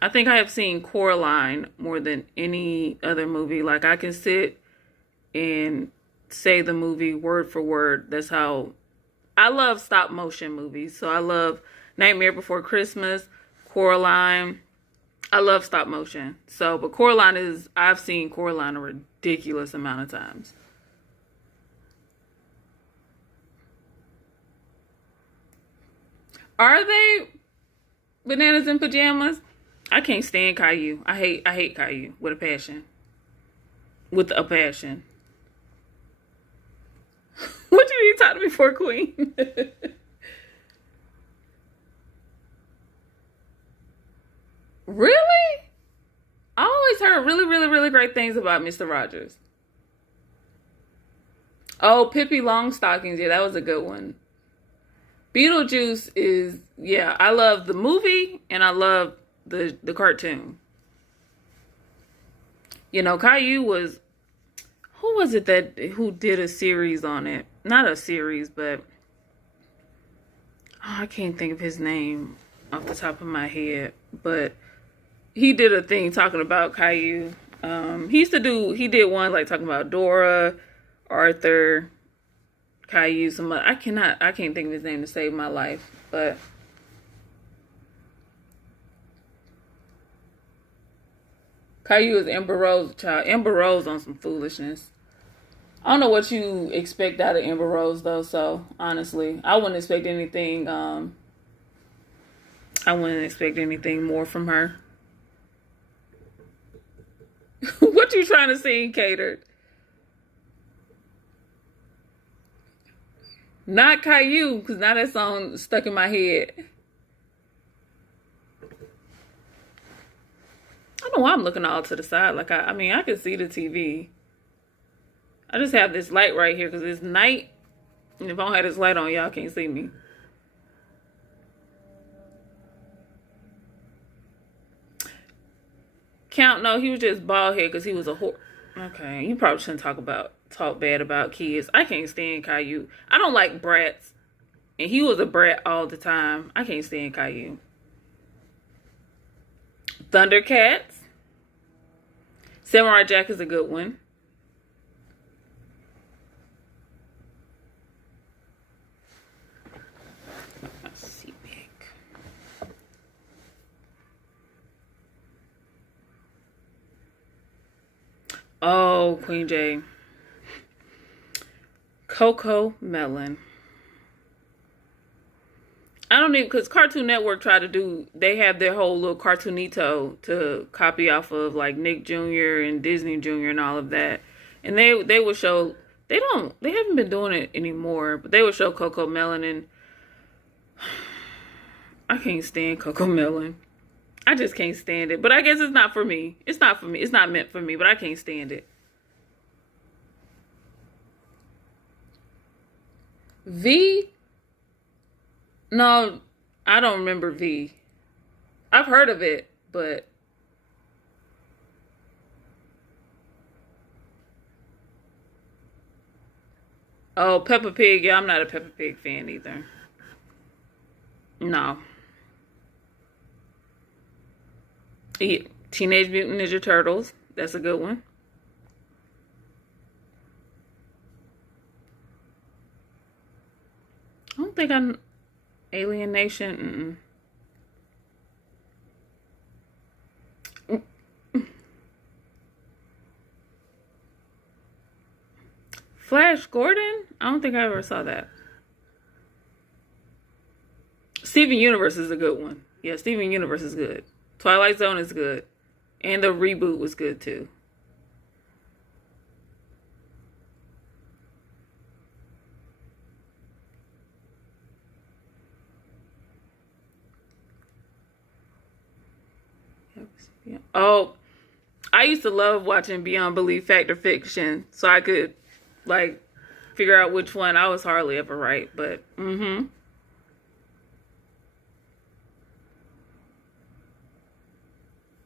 I think I have seen Coraline more than any other movie. Like, I can sit and say the movie word for word. That's how I love stop motion movies. So I love Nightmare Before Christmas, Coraline. I love stop motion. So, but Coraline I've seen Coraline a ridiculous amount of times. Are they Bananas in Pajamas? I can't stand Caillou. I hate Caillou with a passion. With a passion. What you need to talk to me for, Queen? Really? I always heard really, really, really great things about Mr. Rogers. Oh, Pippi Longstockings. Yeah, that was a good one. Beetlejuice is, yeah, I love the movie and I love the cartoon. You know, Caillou was, who was it who did a series on it? Not a series, but I can't think of his name off the top of my head, but he did a thing talking about Caillou. He did one like talking about Dora, Arthur, Caillou, I can't think of his name to save my life, but Caillou is Amber Rose child. Amber Rose on some foolishness. I don't know what you expect out of Amber Rose though, so honestly, I wouldn't expect anything more from her. What you trying to sing, Catered? Not Caillou, because now that song stuck in my head. I don't know why I'm looking all to the side. Like, I mean, I can see the TV. I just have this light right here because it's night. And if I don't have this light on, y'all can't see me. Count, no, he was just bald head because he was a whore. Okay, you probably shouldn't talk bad about kids. I can't stand Caillou. I don't like brats. And he was a brat all the time. I can't stand Caillou. Thundercats. Samurai Jack is a good one. Let's see, big. Oh, Queen J. Coco Melon. I don't don't even, because Cartoon Network tried to do, they have their whole little cartoonito to copy off of like Nick Jr. and Disney Jr. and all of that. And they would show, they haven't been doing it anymore, but they would show Coco Melon, and I can't stand Coco Melon. I just can't stand it. But I guess it's not for me. It's not for me. It's not meant for me, but I can't stand it. V? No, I don't remember V. I've heard of it, but oh, Peppa Pig. Yeah, I'm not a Peppa Pig fan either. No. Yeah, Teenage Mutant Ninja Turtles. That's a good one. I don't think I'm Alien Nation. Flash Gordon? I don't think I ever saw that. Steven Universe is a good one. Yeah, Steven Universe is good. Twilight Zone is good. And the reboot was good too. Oh, I used to love watching Beyond Belief Fact or Fiction, so I could like figure out which one. I was hardly ever right, but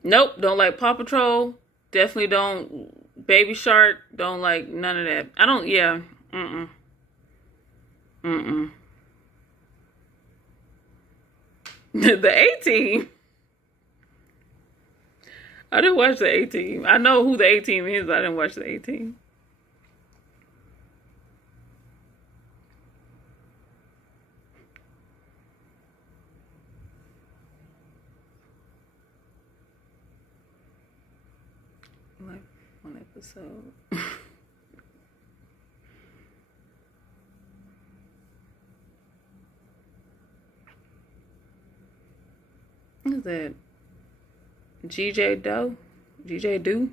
Nope, don't like Paw Patrol. Definitely don't Baby Shark. Don't like none of that. I don't. Yeah. The A-Team. I didn't watch the A-Team. I know who the A-Team is, but I didn't watch the A-Team. Like one episode. What is that? GJ Doe? GJ Do?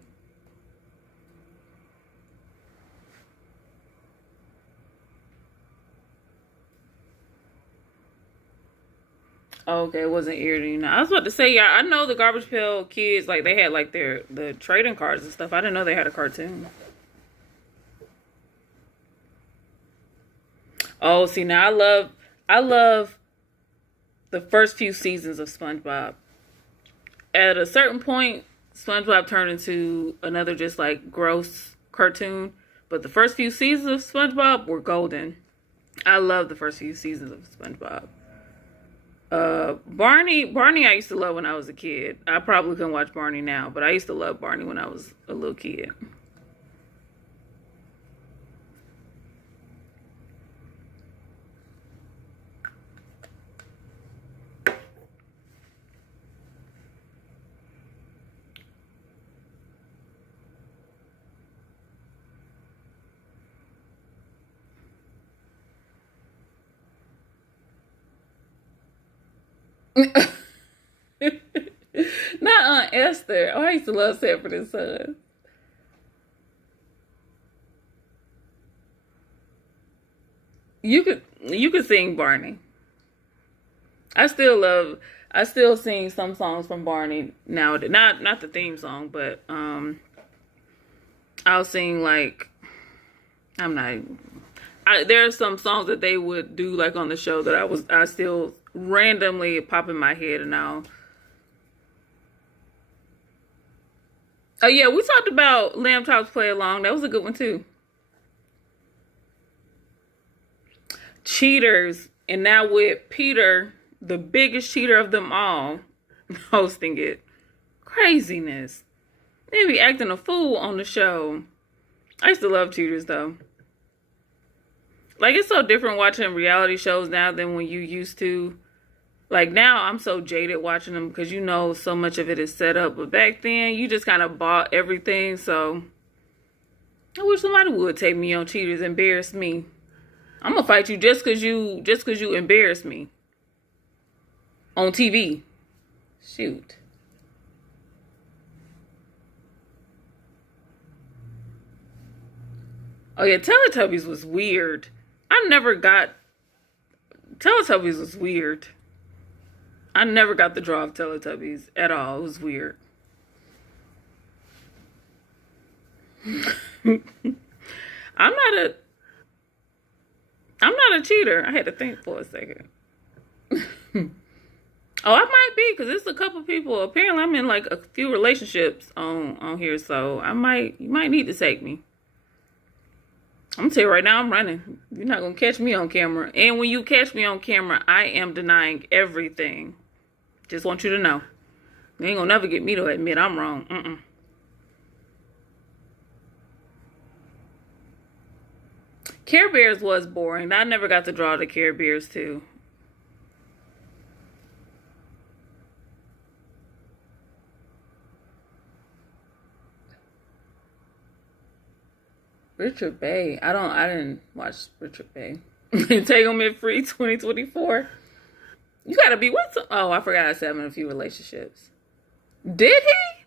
Oh, okay, it wasn't earring. I was about to say, yeah, I know the Garbage Pail Kids, like they had like the trading cards and stuff. I didn't know they had a cartoon. Oh, see, now I love the first few seasons of SpongeBob. At a certain point, SpongeBob turned into another just like gross cartoon. But the first few seasons of SpongeBob were golden. I love the first few seasons of SpongeBob. Barney I used to love when I was a kid. I probably couldn't watch Barney now, but I used to love Barney when I was a little kid. Not Aunt Esther. Oh, I used to love Sanford and Son. You could sing Barney. I still sing some songs from Barney nowadays. Not the theme song, but I'll sing like there are some songs that they would do like on the show that I still randomly pop in my head, and now. Oh yeah, we talked about Lamb Chops Play Along. That was a good one too. Cheaters, and now with Peter, the biggest cheater of them all, hosting it. Craziness. They be acting a fool on the show. I used to love Cheaters though. Like, it's so different watching reality shows now than when you used to. Like, now I'm so jaded watching them because you know so much of it is set up. But back then, you just kind of bought everything. So, I wish somebody would take me on Cheaters, embarrass me. I'm going to fight you just because you embarrass me. on TV. Shoot. Oh yeah, Teletubbies was weird. Teletubbies was weird. I never got the draw of Teletubbies at all. It was weird. I'm not a cheater. I had to think for a second. Oh, I might be, because there's a couple people. Apparently, I'm in like a few relationships on here, so you might need to take me. I'm gonna tell you right now, I'm running. You're not gonna catch me on camera. And when you catch me on camera, I am denying everything. Just want you to know. You ain't gonna never get me to admit I'm wrong. Care Bears was boring. I never got to draw the Care Bears too. Richard Bay. I didn't watch Richard Bay. Entanglement Free 2024. You gotta be with some. Oh, I forgot I was having a few relationships. Did he?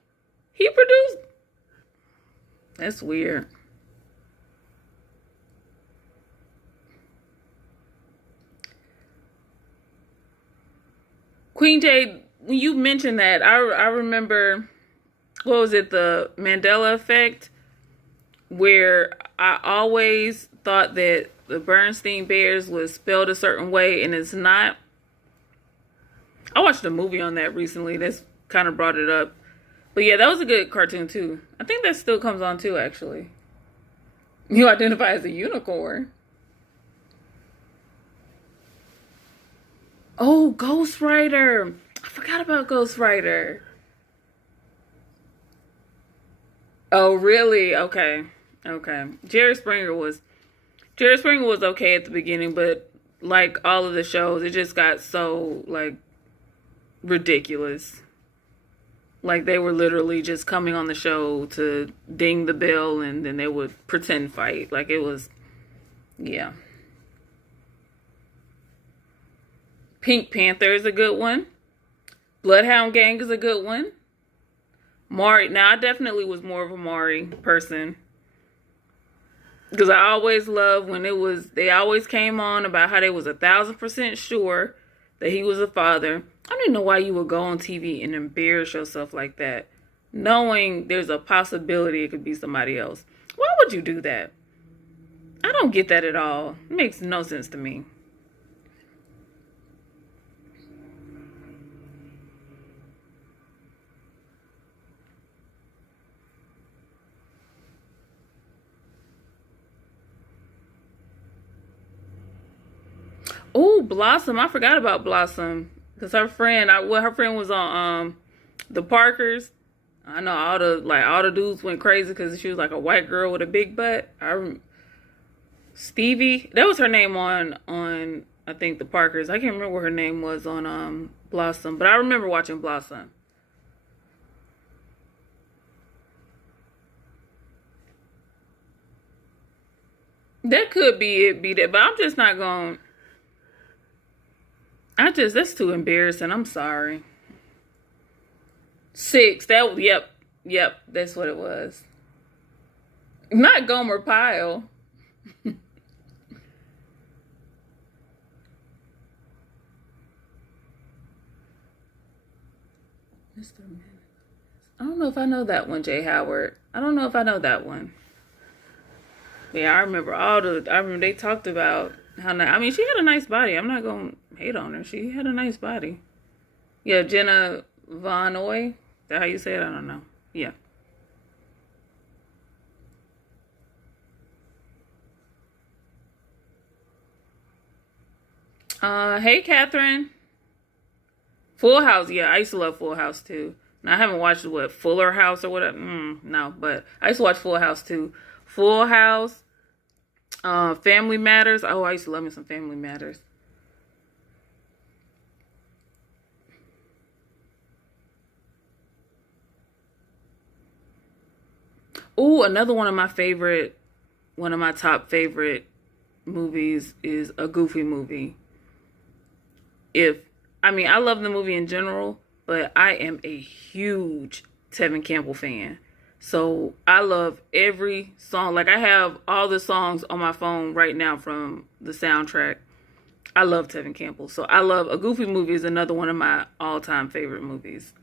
He produced? That's weird. Queen Jade, when you mentioned that, I remember, what was it, the Mandela effect, where I always thought that the Bernstein Bears was spelled a certain way, and it's not. I watched a movie on that recently. That's kind of brought it up. But yeah, that was a good cartoon too. I think that still comes on too, actually. You identify as a unicorn. Oh, Ghost Rider. I forgot about Ghost Rider. Oh, really? Okay. Jerry Springer was okay at the beginning, but like all of the shows, it just got so like ridiculous. Like they were literally just coming on the show to ding the bell and then they would pretend fight. Like it was, yeah. Pink Panther is a good one. Bloodhound Gang is a good one. Maury. Now, I definitely was more of a Maury person. Because I always loved when they always came on about how they was 1,000% sure that he was a father. I don't even know why you would go on TV and embarrass yourself like that, knowing there's a possibility it could be somebody else. Why would you do that? I don't get that at all. It makes no sense to me. Oh, Blossom. I forgot about Blossom. Because her friend was on the Parkers. I know all the dudes went crazy because she was like a white girl with a big butt. Stevie, that was her name on I think the Parkers. I can't remember what her name was on Blossom, but I remember watching Blossom. That could be it, but I'm just not going. That's too embarrassing. I'm sorry. 6. Yep, that's what it was. Not Gomer Pyle. Mr. Man. I don't know if I know that one, Jay Howard. I don't know if I know that one. Yeah, I remember they talked about how she had a nice body. I'm not going to hate on her. She had a nice body. Yeah, Jenna Von Oy. Is that how you say it? I don't know. Yeah. Hey, Catherine. Full House. Yeah, I used to love Full House too. Now, I haven't watched Fuller House or whatever. No, but I used to watch Full House too. Full House. Family Matters. Oh, I used to love me some Family Matters. Oh, another one of my top favorite movies is a Goofy movie. If I mean, I love the movie in general, but I am a huge Tevin Campbell fan. So I love every song. Like, I have all the songs on my phone right now from the soundtrack. I love Tevin Campbell. So I love A Goofy Movie is another one of my all-time favorite movies.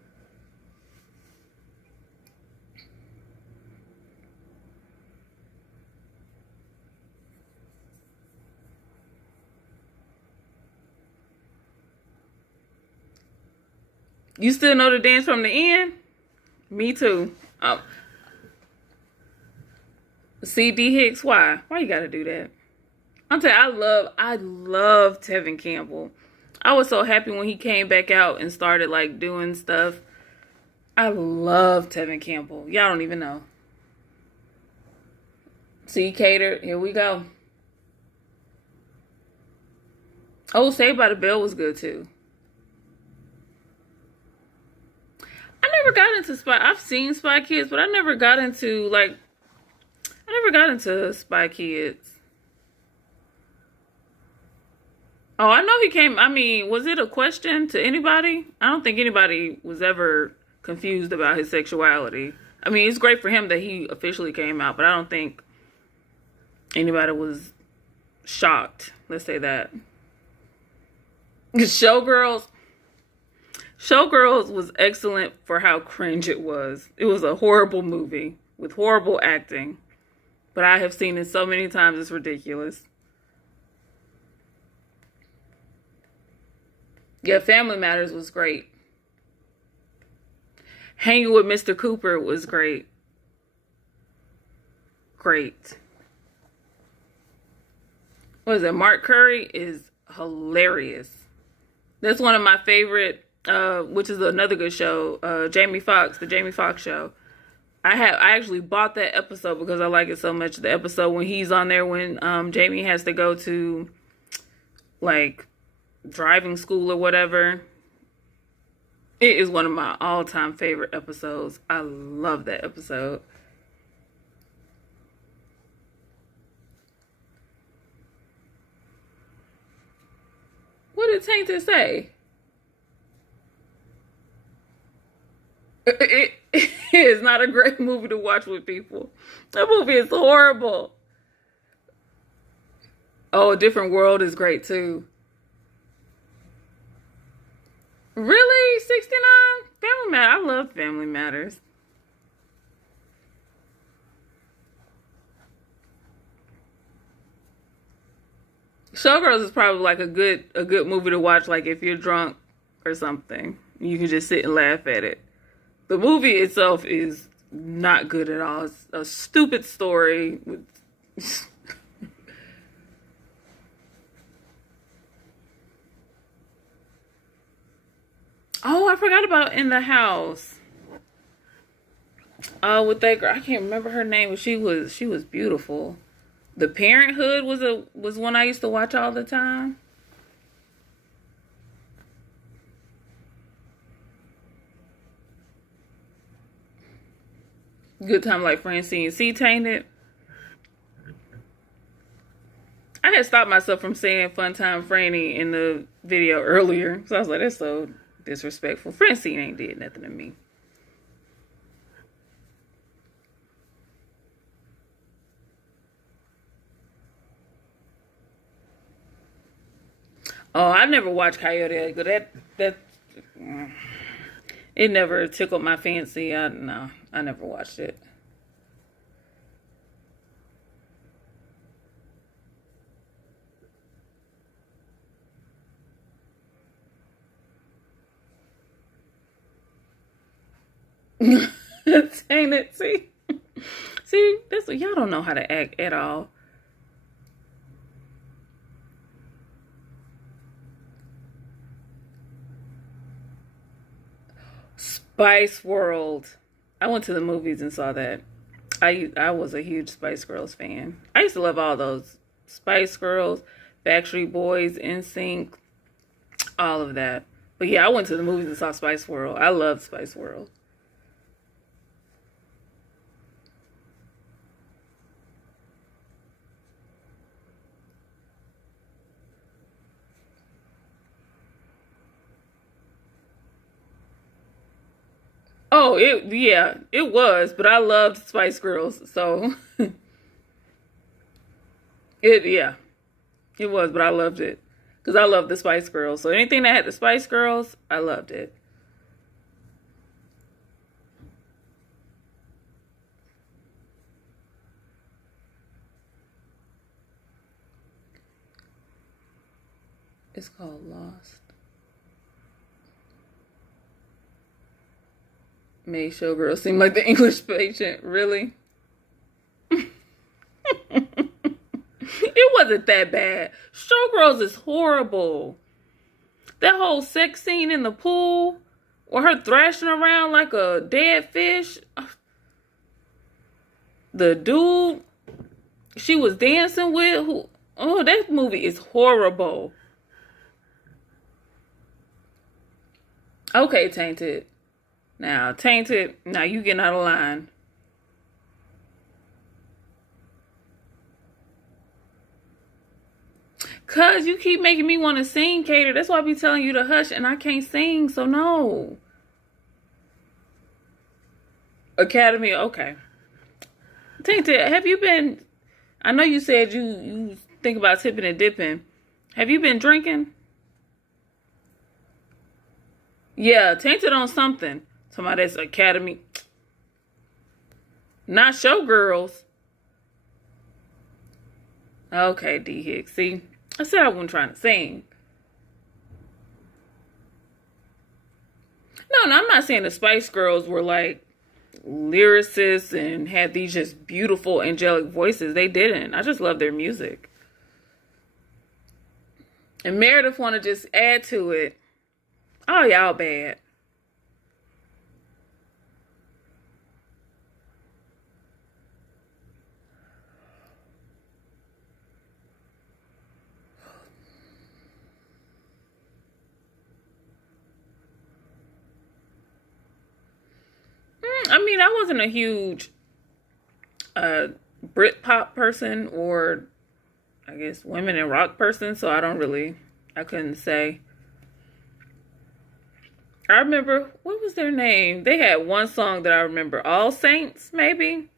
You still know the dance from the end? Me too. C.D. Hicks, why? Why you gotta do that? I'm telling you, I love Tevin Campbell. I was so happy when he came back out and started like doing stuff. I love Tevin Campbell. Y'all don't even know. See, Cater, here we go. Oh, Saved by the Bell was good too. I never got into Spy. I've seen Spy Kids, but I never got into Spy Kids. Oh, I know he came. I mean, was it a question to anybody? I don't think anybody was ever confused about his sexuality. I mean, it's great for him that he officially came out, but I don't think anybody was shocked. Let's say that. Showgirls was excellent for how cringe it was. It was a horrible movie with horrible acting, but I have seen it so many times it's ridiculous. Yeah, Family Matters was great. Hanging with Mr. Cooper was great. Great. What is it? Mark Curry is hilarious. That's one of my favorite, which is another good show, Jamie Foxx, the Jamie Foxx show. I actually bought that episode because I like it so much. The episode when he's on there when Jamie has to go to like driving school or whatever. It is one of my all-time favorite episodes. I love that episode. What did Tainted say? It is not a great movie to watch with people. That movie is horrible. Oh, A Different World is great too. Really? 69? Family Matters. I love Family Matters. Showgirls is probably like a good movie to watch, like if you're drunk or something. You can just sit and laugh at it. The movie itself is not good at all. It's a stupid story with Oh, I forgot about In the House. With that girl, I can't remember her name, but she was beautiful. The Parenthood was one I used to watch all the time. Good Time Like Francine. See, Tainted. I had stopped myself from saying Fun Time Franny in the video earlier. So I was like, that's so disrespectful. Francine ain't did nothing to me. Oh, I never watched Coyote. That it never tickled my fancy. No, I never watched it. Ain't it? See, that's what y'all don't know how to act at all. Spice World. I went to the movies and saw that. I was a huge Spice Girls fan. I used to love all those Spice Girls, Backstreet Boys, NSYNC, all of that. But yeah, I went to the movies and saw Spice World. I loved Spice World. No, it was, but I loved Spice Girls, so it was, but I loved it because I loved the Spice Girls. So anything that had the Spice Girls, I loved it. It's called Lost. Made Showgirl seem like the English patient. Really? It wasn't that bad. Showgirls is horrible. That whole sex scene in the pool, or her thrashing around like a dead fish. The dude she was dancing with, that movie is horrible. Okay, Tainted. Now you getting out of line. Cause you keep making me want to sing, Cater. That's why I be telling you to hush, and I can't sing, so no. Academy, okay. Tainted, have you been, I know you said you think about tipping and dipping. Have you been drinking? Yeah, Tainted on something. Somebody's Academy. Not Showgirls. Okay, D Hicks. See, I said I wasn't trying to sing. No, I'm not saying the Spice Girls were like lyricists and had these just beautiful angelic voices. They didn't. I just love their music. And Meredith want to just add to it. Oh, y'all bad. I mean, I wasn't a huge Britpop person, or I guess women in rock person, so I couldn't say. I remember, what was their name? They had one song that I remember, All Saints, maybe?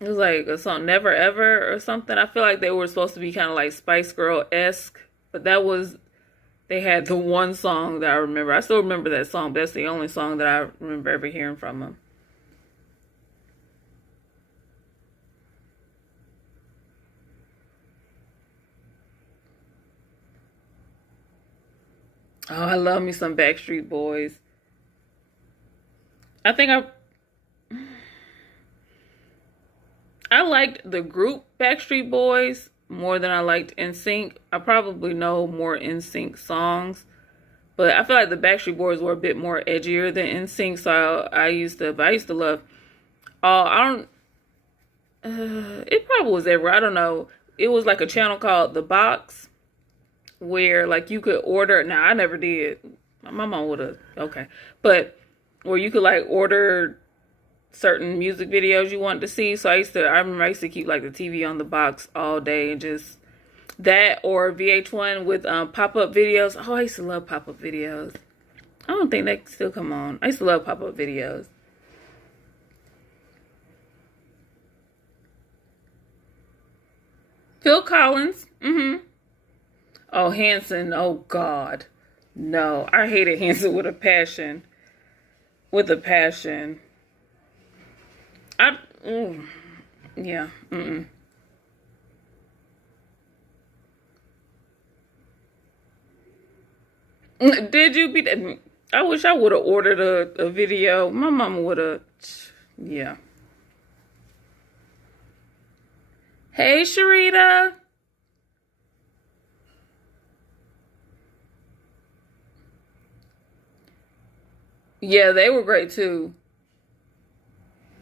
It was like a song, Never Ever or something. I feel like they were supposed to be kind of like Spice Girl-esque, but they had the one song that I remember. I still remember that song, but that's the only song that I remember ever hearing from them. Oh, I love me some Backstreet Boys. I think I liked the group Backstreet Boys more than I liked NSYNC. I probably know more NSYNC songs, but I feel like the Backstreet Boys were a bit more edgier than NSYNC. So I used to love. It probably was everywhere. I don't know. It was like a channel called The Box, where like you could order. Now I never did. My mom would have. Okay, but where you could like order certain music videos you wanted to see. So I remember I used to keep like the TV on The Box all day, and just that, or VH1 with pop-up videos. Oh, I used to love pop-up videos. I don't think they still come on. I used to love pop-up videos. Phil Collins. Oh, Hanson. Oh, God. No, I hated Hanson with a passion. Yeah. Did you beat that? I wish I would have ordered a video. My mama would have. Yeah. Hey, Sharita. Yeah, they were great too.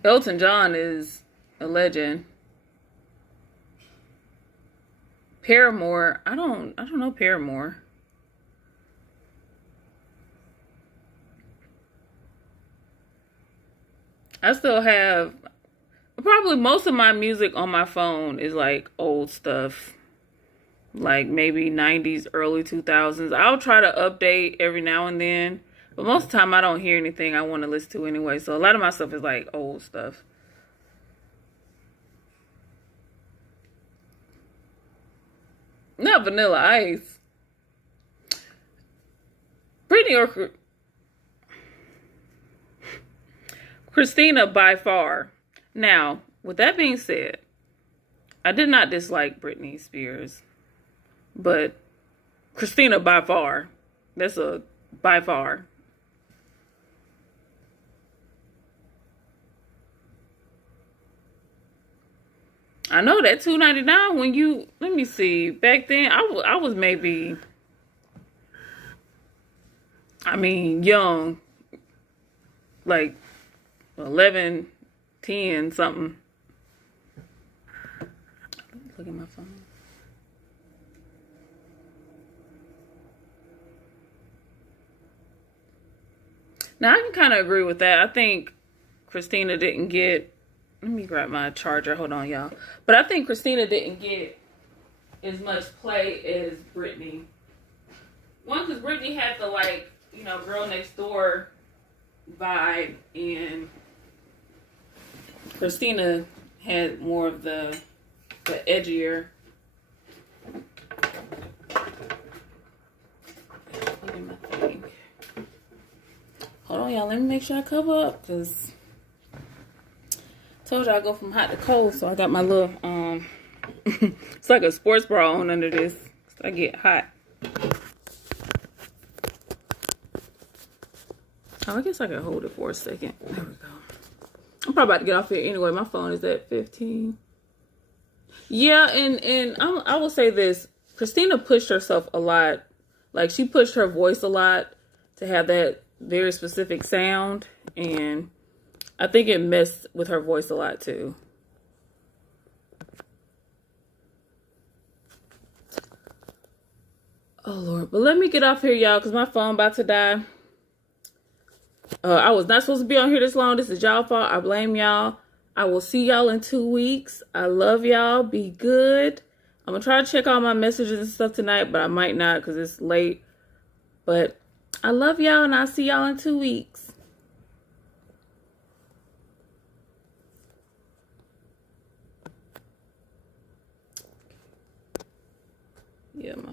Elton John is a legend. Paramore, I don't know Paramore. I still have probably most of my music on my phone is like old stuff. Like maybe 90s, early 2000s. I'll try to update every now and then. But most of the time, I don't hear anything I want to listen to anyway. So a lot of my stuff is like old stuff. Not Vanilla Ice. Britney or Christina by far. Now, with that being said, I did not dislike Britney Spears, but Christina by far. That's a by far. I know that $2.99 when you, let me see, back then I was maybe, I mean, young, like 11, 10, something. Look at my phone. Now, I can kind of agree with that. I think Christina didn't get, let me grab my charger. Hold on, y'all. But I think Christina didn't get as much play as Britney. One, because Britney had the, like, you know, girl next door vibe, and Christina had more of the edgier. Look at my thing. Hold on, y'all. Let me make sure I cover up, because told you I go from hot to cold, so I got my little, it's like a sports bra on under this, so I get hot. Oh, I guess I can hold it for a second. There we go. I'm probably about to get off here anyway. My phone is at 15. Yeah, and I will say this. Christina pushed herself a lot. Like, she pushed her voice a lot to have that very specific sound, and I think it messed with her voice a lot too. Oh Lord, but let me get off here, y'all, because my phone about to die. I was not supposed to be on here this long. This is y'all fault. I blame y'all. I will see y'all in 2 weeks. I love y'all. Be good. I'm gonna try to check all my messages and stuff tonight, but I might not because it's late. But I love y'all, and I'll see y'all in 2 weeks. Yeah, my